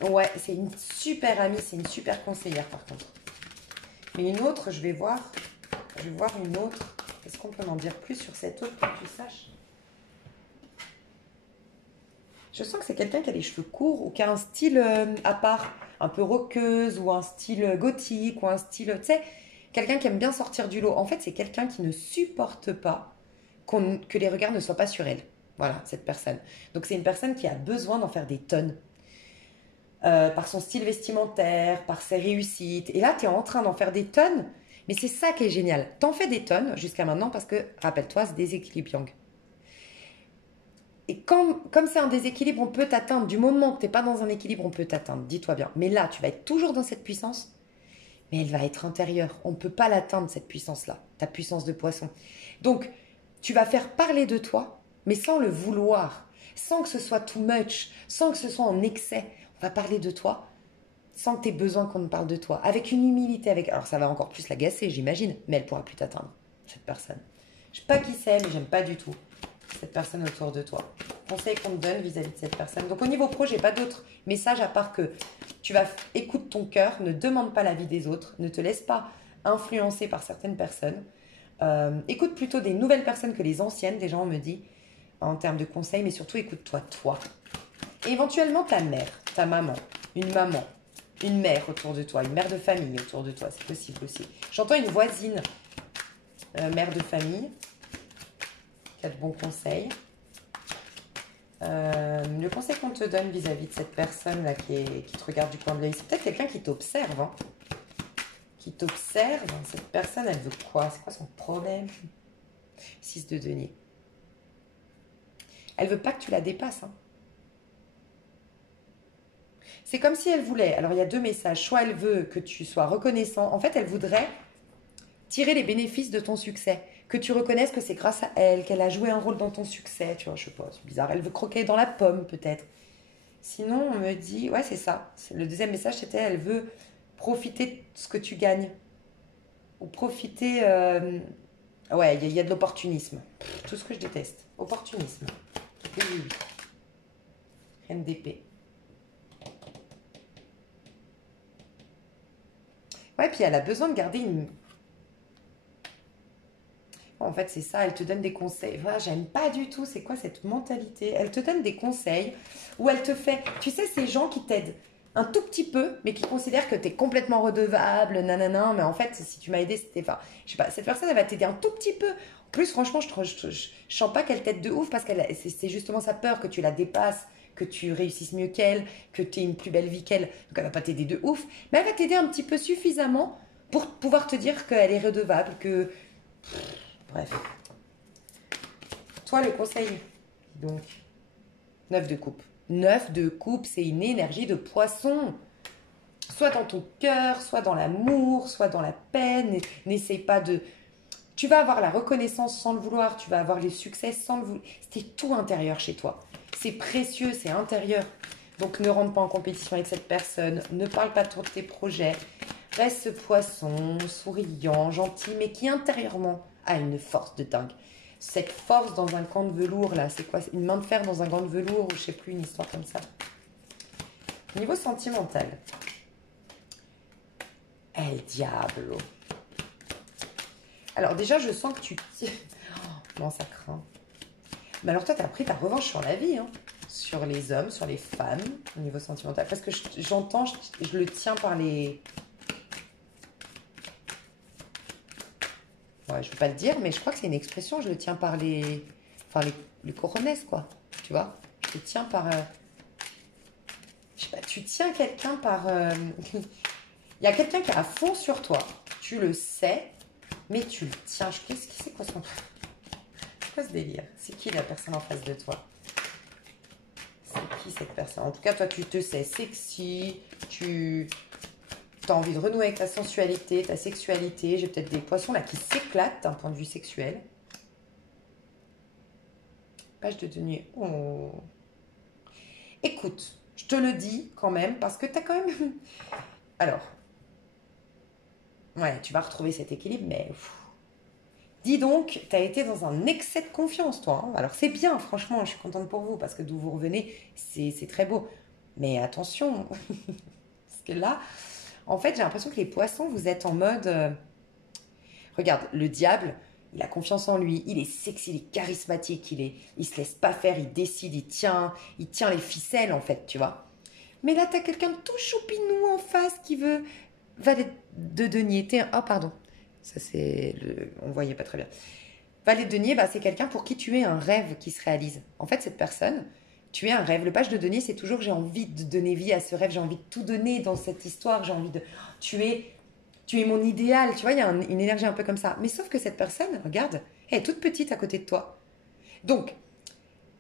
ouais, c'est une super amie, c'est une super conseillère par contre. Mais une autre, je vais voir une autre. Est-ce qu'on peut m'en dire plus sur cette autre pour que tu saches? Je sens que c'est quelqu'un qui a les cheveux courts ou qui a un style à part, un peu roqueuse ou un style gothique ou un style, tu sais, quelqu'un qui aime bien sortir du lot. En fait, c'est quelqu'un qui ne supporte pas que les regards ne soient pas sur elle. Voilà, cette personne. Donc, c'est une personne qui a besoin d'en faire des tonnes. Par son style vestimentaire, par ses réussites. Et là, tu es en train d'en faire des tonnes. Mais c'est ça qui est génial. T'en fais des tonnes jusqu'à maintenant parce que, rappelle-toi, c'est déséquilibre yang. Et comme c'est un déséquilibre, on peut t'atteindre. Du moment que tu n'es pas dans un équilibre, on peut t'atteindre. Dis-toi bien. Mais là, tu vas être toujours dans cette puissance, mais elle va être intérieure. On ne peut pas l'atteindre, cette puissance-là. Ta puissance de poisson. Donc, tu vas faire parler de toi, mais sans le vouloir. Sans que ce soit too much. Sans que ce soit en excès. On va parler de toi sans que tu aies besoin qu'on te parle de toi. Avec une humilité. Alors, ça va encore plus l'agacer, j'imagine. Mais elle ne pourra plus t'atteindre, cette personne. Je ne sais pas qui c'est, mais j'aime pas du tout cette personne autour de toi. Conseil qu'on te donne vis-à-vis de cette personne. Donc au niveau pro, j'ai pas d'autres messages à part que écoute ton cœur, ne demande pas l'avis des autres, ne te laisse pas influencer par certaines personnes. Écoute plutôt des nouvelles personnes que les anciennes, des gens on me dit, en termes de conseils, mais surtout écoute-toi, toi. Et éventuellement ta mère, ta maman, une mère autour de toi, une mère de famille autour de toi, c'est possible aussi. J'entends une voisine, mère de famille, qui a de bons conseils. Le conseil qu'on te donne vis-à-vis de cette personne-là qui te regarde du coin de l'œil, c'est peut-être quelqu'un qui t'observe. Hein, qui t'observe. Cette personne, elle veut quoi? C'est quoi son problème? 6 de denier. Elle veut pas que tu la dépasses. Hein. C'est comme si elle voulait... Alors, il y a 2 messages. Soit elle veut que tu sois reconnaissant. En fait, elle voudrait tirer les bénéfices de ton succès. Que tu reconnaisses que c'est grâce à elle, qu'elle a joué un rôle dans ton succès. Tu vois, je sais pas, c'est bizarre. Elle veut croquer dans la pomme, peut-être. Sinon, on me dit... Ouais, c'est ça. Le deuxième message, c'était elle veut profiter de ce que tu gagnes. Ou profiter... Ouais, il y a de l'opportunisme. Tout ce que je déteste. Opportunisme. Oui. Reine d'épée. Ouais, puis elle a besoin de garder une... En fait, c'est ça, elle te donne des conseils. Voilà, j'aime pas du tout, c'est quoi cette mentalité? Elle te donne des conseils où elle te fait... Tu sais, ces gens qui t'aident. un tout petit peu, mais qui considère que tu es complètement redevable, nanana, mais en fait, si tu m'as aidé, c'était... Enfin, je sais pas, cette personne, elle va t'aider un tout petit peu. En plus, franchement, je sens pas qu'elle t'aide de ouf, parce que c'est justement sa peur que tu la dépasses, que tu réussisses mieux qu'elle, que tu aies une plus belle vie qu'elle. Donc, elle va pas t'aider de ouf, mais elle va t'aider un petit peu suffisamment pour pouvoir te dire qu'elle est redevable, que... Bref. Toi, le conseil, donc, 9 de coupe. 9 de coupe, c'est une énergie de poisson. Soit dans ton cœur, soit dans l'amour, soit dans la peine. N'essaye pas de... Tu vas avoir la reconnaissance sans le vouloir, tu vas avoir les succès sans le vouloir. C'est tout intérieur chez toi. C'est précieux, c'est intérieur. Donc ne rentre pas en compétition avec cette personne, ne parle pas trop de tes projets. Reste ce poisson, souriant, gentil, mais qui intérieurement a une force de dingue. Cette force dans un gant de velours, là, c'est quoi? Une main de fer dans un gant de velours, ou je sais plus, une histoire comme ça. Niveau sentimental. El Diablo. Alors déjà, je sens que tu... Oh, non, ça craint. Mais alors toi, tu as pris ta revanche sur la vie, hein, sur les hommes, sur les femmes, au niveau sentimental. Parce que j'entends, je le tiens par les... Ouais, je ne veux pas le dire, mais je crois que c'est une expression, je le tiens par les... Enfin, les coronets, quoi. Tu vois? Je le tiens par... Je sais pas, tu tiens quelqu'un par... Il y a quelqu'un qui est à fond sur toi. Tu le sais, mais tu le tiens. C'est quoi ce délire? C'est qui la personne en face de toi? C'est qui cette personne? En tout cas, toi, tu te sais sexy. Tu as envie de renouer avec ta sensualité, ta sexualité. J'ai peut-être des poissons là qui s'éclatent d'un point de vue sexuel. Page de denier. Oh. Écoute, je te le dis quand même parce que tu as quand même... Alors... Ouais, tu vas retrouver cet équilibre, mais... Dis donc, tu as été dans un excès de confiance, toi. Hein. Alors c'est bien, franchement, je suis contente pour vous, parce que d'où vous revenez, c'est très beau. Mais attention, parce que là, en fait, j'ai l'impression que les poissons, vous êtes en mode... Regarde, le diable, il a confiance en lui, il est sexy, il est charismatique, il se laisse pas faire, il décide, il tient les ficelles, en fait, tu vois. Mais là, tu as quelqu'un de tout choupinou en face qui veut... Valet de denier, oh pardon, ça c'est... On ne voyait pas très bien. Valet de denier, bah, c'est quelqu'un pour qui tu es un rêve qui se réalise. En fait, cette personne, tu es un rêve. Le page de denier, c'est toujours j'ai envie de donner vie à ce rêve, j'ai envie de tout donner dans cette histoire, j'ai envie de... Tu es mon idéal, tu vois, il y a une énergie un peu comme ça. Mais sauf que cette personne, regarde, elle est toute petite à côté de toi. Donc,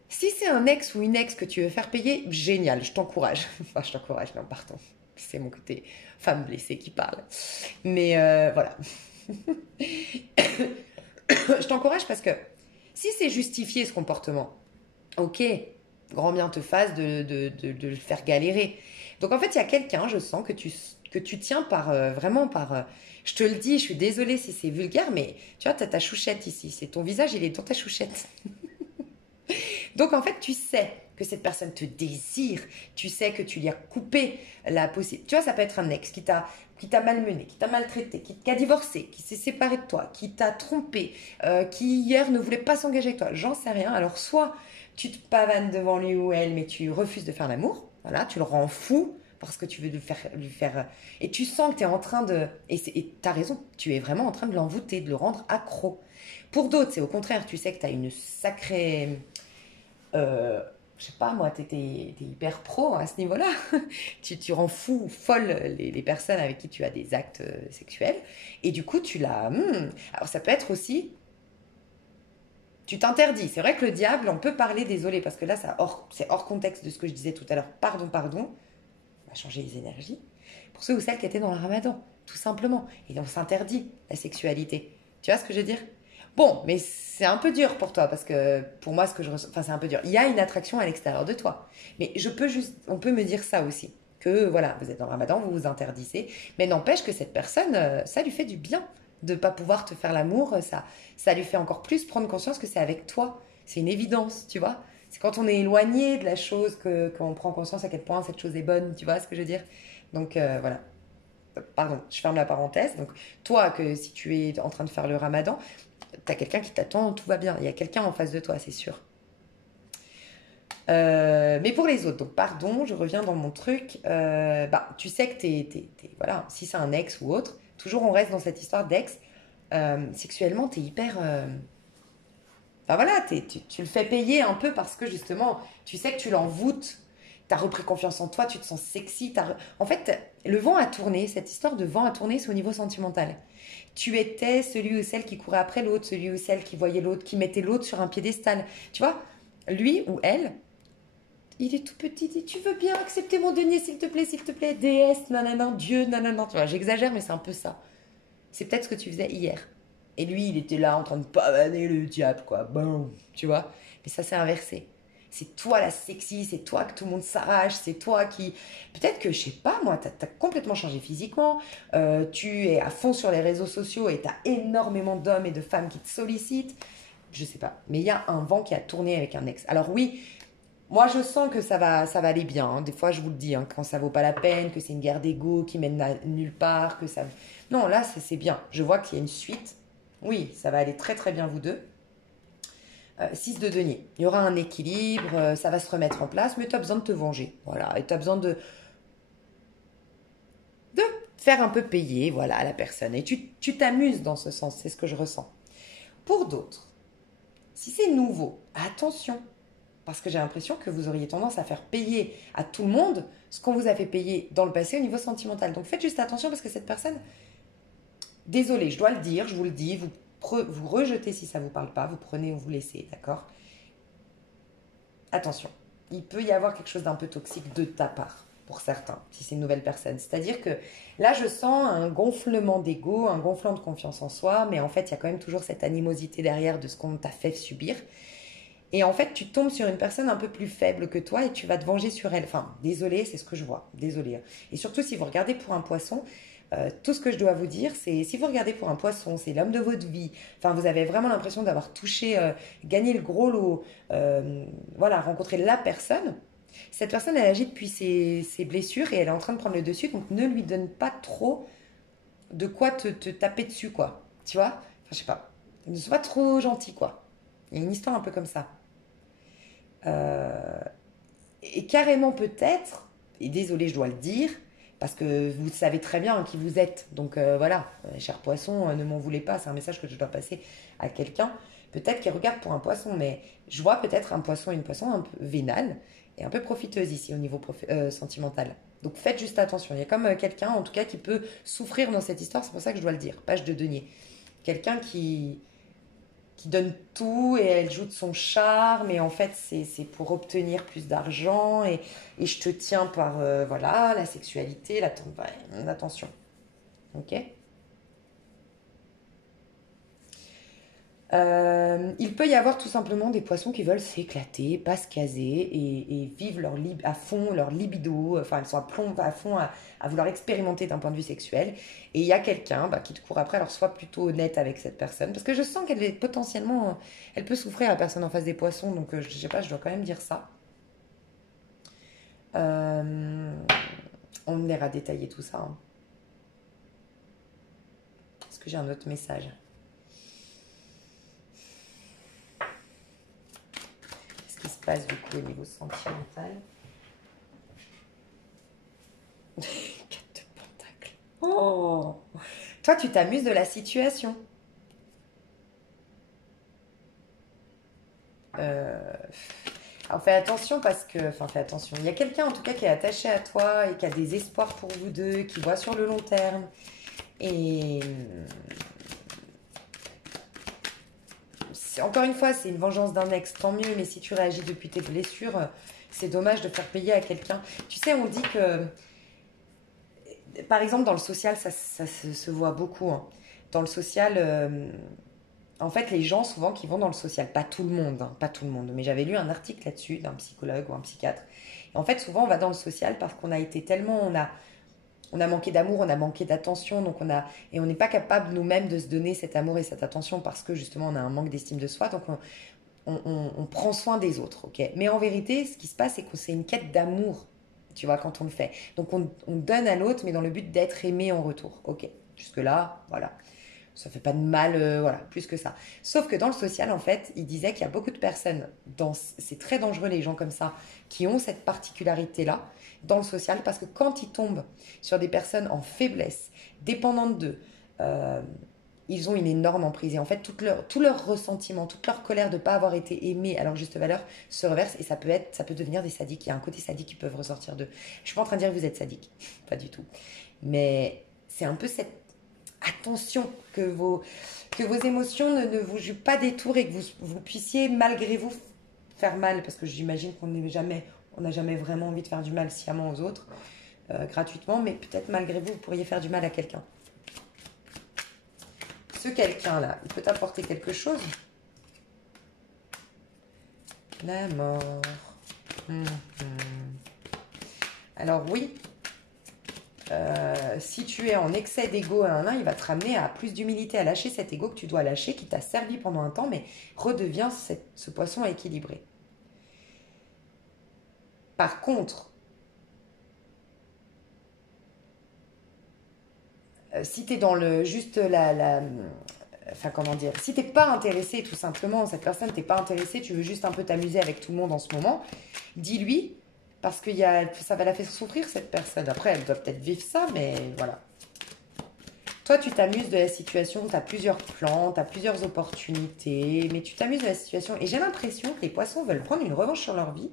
si c'est un ex ou une ex que tu veux faire payer, génial, je t'encourage. Enfin, je t'encourage, non, pardon. C'est mon côté femme blessée qui parle. Mais voilà. Je t'encourage parce que si c'est justifié ce comportement, ok, grand bien te fasse de le faire galérer. Donc en fait, il y a quelqu'un, je sens, que tu tiens par vraiment par... je te le dis, je suis désolée si c'est vulgaire, mais tu vois, tu as ta chouchette ici. C'est ton visage, il est dans ta chouchette. Donc en fait, tu sais que cette personne te désire, tu sais que tu lui as coupé la possibilité. Tu vois, ça peut être un ex qui t'a malmené, qui t'a maltraité, qui a divorcé, qui s'est séparé de toi, qui t'a trompé, qui hier ne voulait pas s'engager avec toi. J'en sais rien. Alors soit tu te pavanes devant lui ou elle, mais tu refuses de faire l'amour. Voilà, tu le rends fou parce que tu veux lui faire et tu sens que tu es en train de... Et tu as raison, tu es vraiment en train de l'envoûter, de le rendre accro. Pour d'autres, c'est au contraire, tu sais que tu as une sacrée... je sais pas moi, t'es hyper pro à ce niveau-là. tu rends fou, folle les personnes avec qui tu as des actes sexuels. Et du coup, tu l'as... Alors ça peut être aussi... Tu t'interdis. C'est vrai que le diable, on peut parler, désolé, parce que là, c'est hors contexte de ce que je disais tout à l'heure. Pardon. On va changer les énergies. Pour ceux ou celles qui étaient dans le ramadan, tout simplement. Et on s'interdit la sexualité. Tu vois ce que je veux dire? Bon, mais c'est un peu dur pour toi, parce que pour moi, ce que je ressens, enfin, c'est un peu dur. Il y a une attraction à l'extérieur de toi. Mais on peut me dire ça aussi. Que voilà, vous êtes dans le ramadan, vous vous interdisez. Mais n'empêche que cette personne, ça lui fait du bien de ne pas pouvoir te faire l'amour. Ça lui fait encore plus prendre conscience que c'est avec toi. C'est une évidence, tu vois. C'est quand on est éloigné de la chose qu'on prend conscience à quel point cette chose est bonne, tu vois ce que je veux dire. Donc voilà. Pardon, je ferme la parenthèse. Donc toi, que si tu es en train de faire le ramadan, t'as quelqu'un qui t'attend, tout va bien. Il y a quelqu'un en face de toi, c'est sûr. Mais pour les autres, donc pardon, je reviens dans mon truc. Tu sais que voilà, si c'est un ex ou autre, toujours on reste dans cette histoire d'ex. Sexuellement, t'es hyper. Enfin voilà, tu le fais payer un peu parce que justement, tu sais que tu l'envoûtes. T'as repris confiance en toi, tu te sens sexy. En fait, le vent a tourné. Cette histoire de vent a tourné, c'est au niveau sentimental. Tu étais celui ou celle qui courait après l'autre, celui ou celle qui voyait l'autre, qui mettait l'autre sur un piédestal. Tu vois, lui ou elle, il est tout petit, dit tu veux bien accepter mon denier s'il te plaît, déesse, nanana, Dieu, nanana. Tu vois, j'exagère, mais c'est un peu ça. C'est peut-être ce que tu faisais hier. Et lui, il était là en train de pavaner le diable, quoi. Bon, tu vois. Mais ça s'est inversé. C'est toi la sexy, c'est toi que tout le monde s'arrache, c'est toi qui... Peut-être que, je sais pas, moi, t'as complètement changé physiquement, tu es à fond sur les réseaux sociaux et t'as énormément d'hommes et de femmes qui te sollicitent. Je sais pas. Mais il y a un vent qui a tourné avec un ex. Alors oui, moi, je sens que ça va aller bien, hein. Des fois, je vous le dis, hein, quand ça vaut pas la peine, que c'est une guerre d'ego qui mène à nulle part, que ça... Non, là, c'est bien. Je vois qu'il y a une suite. Oui, ça va aller très très bien, vous deux. 6 de denier. Il y aura un équilibre, ça va se remettre en place, mais tu as besoin de te venger. Voilà, et tu as besoin de faire un peu payer, voilà, à la personne. Et tu t'amuses dans ce sens, c'est ce que je ressens. Pour d'autres, si c'est nouveau, attention. Parce que j'ai l'impression que vous auriez tendance à faire payer à tout le monde ce qu'on vous a fait payer dans le passé au niveau sentimental. Donc faites juste attention parce que cette personne, désolé, je dois le dire, je vous le dis, vous rejetez si ça ne vous parle pas, vous prenez ou vous laissez, d'accord? Attention, il peut y avoir quelque chose d'un peu toxique de ta part, pour certains, si c'est une nouvelle personne. C'est-à-dire que là, je sens un gonflement d'ego, un gonflement de confiance en soi, mais en fait, il y a quand même toujours cette animosité derrière de ce qu'on t'a fait subir. Et en fait, tu tombes sur une personne un peu plus faible que toi et tu vas te venger sur elle. Enfin, désolé, c'est ce que je vois. Désolé. Et surtout, si vous regardez pour un poisson, tout ce que je dois vous dire, c'est si vous regardez pour un poisson, c'est l'homme de votre vie. Enfin, vous avez vraiment l'impression d'avoir touché, gagné le gros lot, voilà, rencontré la personne. Cette personne, elle agit depuis ses blessures et elle est en train de prendre le dessus. Donc, ne lui donne pas trop de quoi te taper dessus, quoi. Tu vois? Enfin, je sais pas. Ne sois pas trop gentil, quoi. Il y a une histoire un peu comme ça. Euh, et carrément peut-être, et désolé je dois le dire, parce que vous savez très bien qui vous êtes, donc voilà, cher poisson, ne m'en voulez pas, c'est un message que je dois passer à quelqu'un, peut-être qu'il regarde pour un poisson, mais je vois peut-être un poisson, une poisson un peu vénale et un peu profiteuse ici au niveau sentimental. Donc faites juste attention, il y a comme quelqu'un en tout cas qui peut souffrir dans cette histoire, c'est pour ça que je dois le dire, page de denier. Quelqu'un qui donne tout et elle joue de son charme et en fait c'est pour obtenir plus d'argent et je te tiens par voilà la sexualité, l'attention. Ok. Il peut y avoir tout simplement des poissons qui veulent s'éclater, pas se caser et vivre à fond leur libido, enfin elles sont à fond à vouloir expérimenter d'un point de vue sexuel. Et il y a quelqu'un qui te court après, alors sois plutôt honnête avec cette personne, parce que je sens qu'elle est potentiellement, elle peut souffrir la personne en face des poissons, donc je sais pas, je dois quand même dire ça. Euh, on me l'air à détailler tout ça, hein. Est-ce que j'ai un autre message? Qu'est-ce qui se passe du coup au niveau sentimental? 4 de pentacles. Oh! Toi, tu t'amuses de la situation. Euh, alors fais attention parce que... Enfin, fais attention. Il y a quelqu'un en tout cas qui est attaché à toi et qui a des espoirs pour vous deux, qui voit sur le long terme. Et encore une fois, c'est une vengeance d'un ex, tant mieux, mais si tu réagis depuis tes blessures, c'est dommage de faire payer à quelqu'un. Tu sais, on dit que par exemple, dans le social, ça se voit beaucoup, hein. Dans le social, en fait, les gens souvent qui vont dans le social, pas tout le monde, hein, pas tout le monde, mais j'avais lu un article là-dessus d'un psychologue ou un psychiatre. Et en fait, souvent, on va dans le social parce qu'on a été tellement, on a manqué d'amour, on a manqué d'attention, donc et on n'est pas capable nous-mêmes de se donner cet amour et cette attention parce que justement, on a un manque d'estime de soi, donc on prend soin des autres, ok. Mais en vérité, ce qui se passe, c'est que c'est une quête d'amour, tu vois, quand on le fait. Donc on donne à l'autre, mais dans le but d'être aimé en retour, ok. Jusque-là, voilà. Ça fait pas de mal, voilà, plus que ça. Sauf que dans le social, en fait, il disait qu'il y a beaucoup de personnes, c'est très dangereux les gens comme ça, qui ont cette particularité-là dans le social, parce que quand ils tombent sur des personnes en faiblesse, dépendantes d'eux, euh, ils ont une énorme emprise. Et en fait, tout leur ressentiment, toute leur colère de ne pas avoir été aimés à leur juste valeur se reverse et ça peut devenir des sadiques. Il y a un côté sadique qui peuvent ressortir d'eux. Je suis pas en train de dire que vous êtes sadique, pas du tout. Mais c'est un peu cette attention que vos émotions ne vous jouent pas des tours et que vous puissiez malgré vous faire mal. Parce que j'imagine qu'on n'a jamais vraiment envie de faire du mal sciemment aux autres, gratuitement, mais peut-être malgré vous, vous pourriez faire du mal à quelqu'un. Ce quelqu'un-là, il peut t'apporter quelque chose. La mort. Alors oui, si tu es en excès d'ego il va te ramener à plus d'humilité, à lâcher cet ego que tu dois lâcher, qui t'a servi pendant un temps, mais redevient ce poisson équilibré. Par contre, si tu es dans enfin, comment dire, si t'es pas intéressé, tout simplement, cette personne t'es pas intéressé, tu veux juste un peu t'amuser avec tout le monde en ce moment, dis-lui, parce que ça va la faire souffrir, cette personne. Après, elle doit peut-être vivre ça, mais voilà. Toi, tu t'amuses de la situation, tu as plusieurs plans, tu as plusieurs opportunités, mais tu t'amuses de la situation. Et j'ai l'impression que les poissons veulent prendre une revanche sur leur vie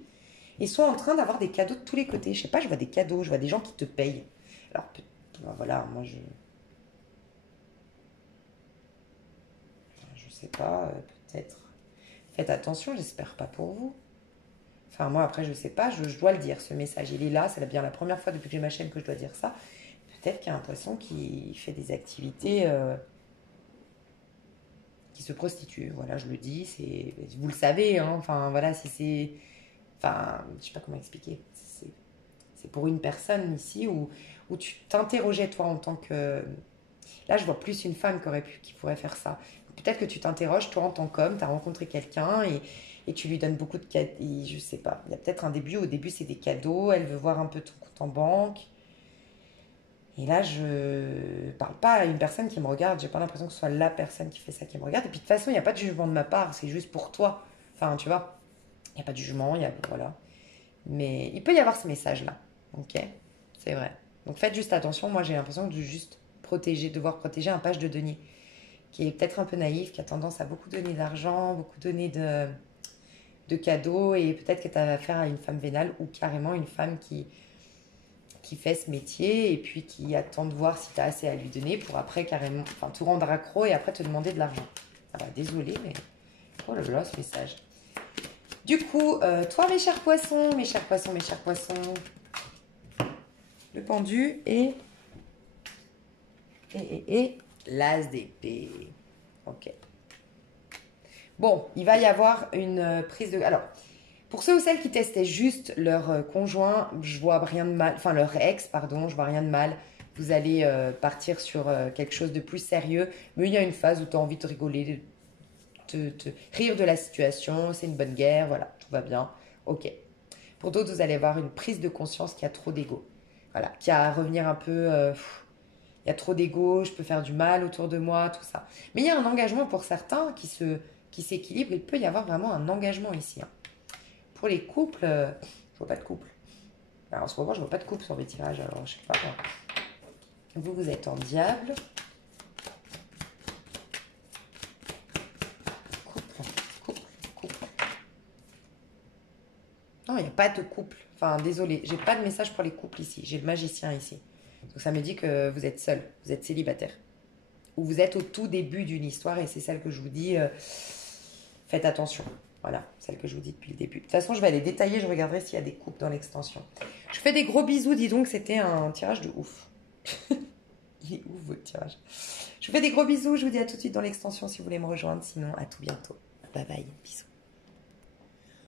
et sont en train d'avoir des cadeaux de tous les côtés. Je sais pas, je vois des cadeaux, je vois des gens qui te payent. Alors, voilà, moi, je sais pas, peut-être. Faites attention, j'espère pas pour vous. Enfin, moi, après, je sais pas, je dois le dire, ce message. Il est là, c'est bien la première fois depuis que j'ai ma chaîne que je dois dire ça. Peut-être qu'il y a un poisson qui fait des activités qui se prostitue. Voilà, je le dis, vous le savez, hein, enfin, voilà, si c'est... Enfin, je sais pas comment expliquer. C'est pour une personne ici où tu t'interrogeais, toi, en tant que... Là, je vois plus une femme qui pourrait faire ça. Peut-être que tu t'interroges, toi, en tant qu'homme, tu as rencontré quelqu'un et tu lui donnes beaucoup de cadeaux. Je sais pas. Il y a peut-être un début. Au début, c'est des cadeaux. Elle veut voir un peu ton compte en banque. Et là, je parle pas à une personne qui me regarde. J'ai pas l'impression que ce soit la personne qui fait ça qui me regarde. Et puis, de toute façon, il n'y a pas de jugement de ma part. C'est juste pour toi. Enfin, tu vois, il n'y a pas de jugement. Voilà. Mais il peut y avoir ce message-là. Ok, c'est vrai. Donc, faites juste attention. Moi, j'ai l'impression de juste devoir protéger un page de denier qui est peut-être un peu naïf, qui a tendance à beaucoup donner d'argent, beaucoup donner de cadeaux, et peut-être que tu as affaire à une femme vénale ou carrément une femme qui fait ce métier et puis qui attend de voir si tu as assez à lui donner pour après carrément, enfin, tout rendre accro et après te demander de l'argent. Ah bah, désolée, mais oh là là, ce message. Du coup, toi, mes chers poissons, le pendu et l'as d'épée. Ok. Bon, il va y avoir une prise de... Alors, pour ceux ou celles qui testaient juste leur conjoint, je vois rien de mal. Enfin, leur ex, pardon, je vois rien de mal. Vous allez partir sur quelque chose de plus sérieux. Mais il y a une phase où tu as envie de rigoler, de rire de la situation. C'est une bonne guerre, voilà, tout va bien. Ok. Pour d'autres, vous allez avoir une prise de conscience qui a trop d'ego. Voilà, qui a à revenir un peu... il y a trop d'ego, je peux faire du mal autour de moi, tout ça. Mais il y a un engagement pour certains qui s'équilibre. Il peut y avoir vraiment un engagement ici. Hein. Pour les couples, je vois pas de couple. Alors, en ce moment, je vois pas de couple sur mes tirages. Alors, je sais pas. Vous êtes en diable. Couple. Non, il n'y a pas de couple. Enfin, désolé, j'ai pas de message pour les couples ici. J'ai le magicien ici. Donc, ça me dit que vous êtes seul, vous êtes célibataire. Ou vous êtes au tout début d'une histoire et c'est celle que je vous dis, faites attention. Voilà, celle que je vous dis depuis le début. De toute façon, je vais aller détailler, je regarderai s'il y a des couples dans l'extension. Je fais des gros bisous, dis donc, c'était un tirage de ouf. Il est ouf votre tirage. Je vous fais des gros bisous, je vous dis à tout de suite dans l'extension si vous voulez me rejoindre. Sinon, à tout bientôt. Bye bye, bisous.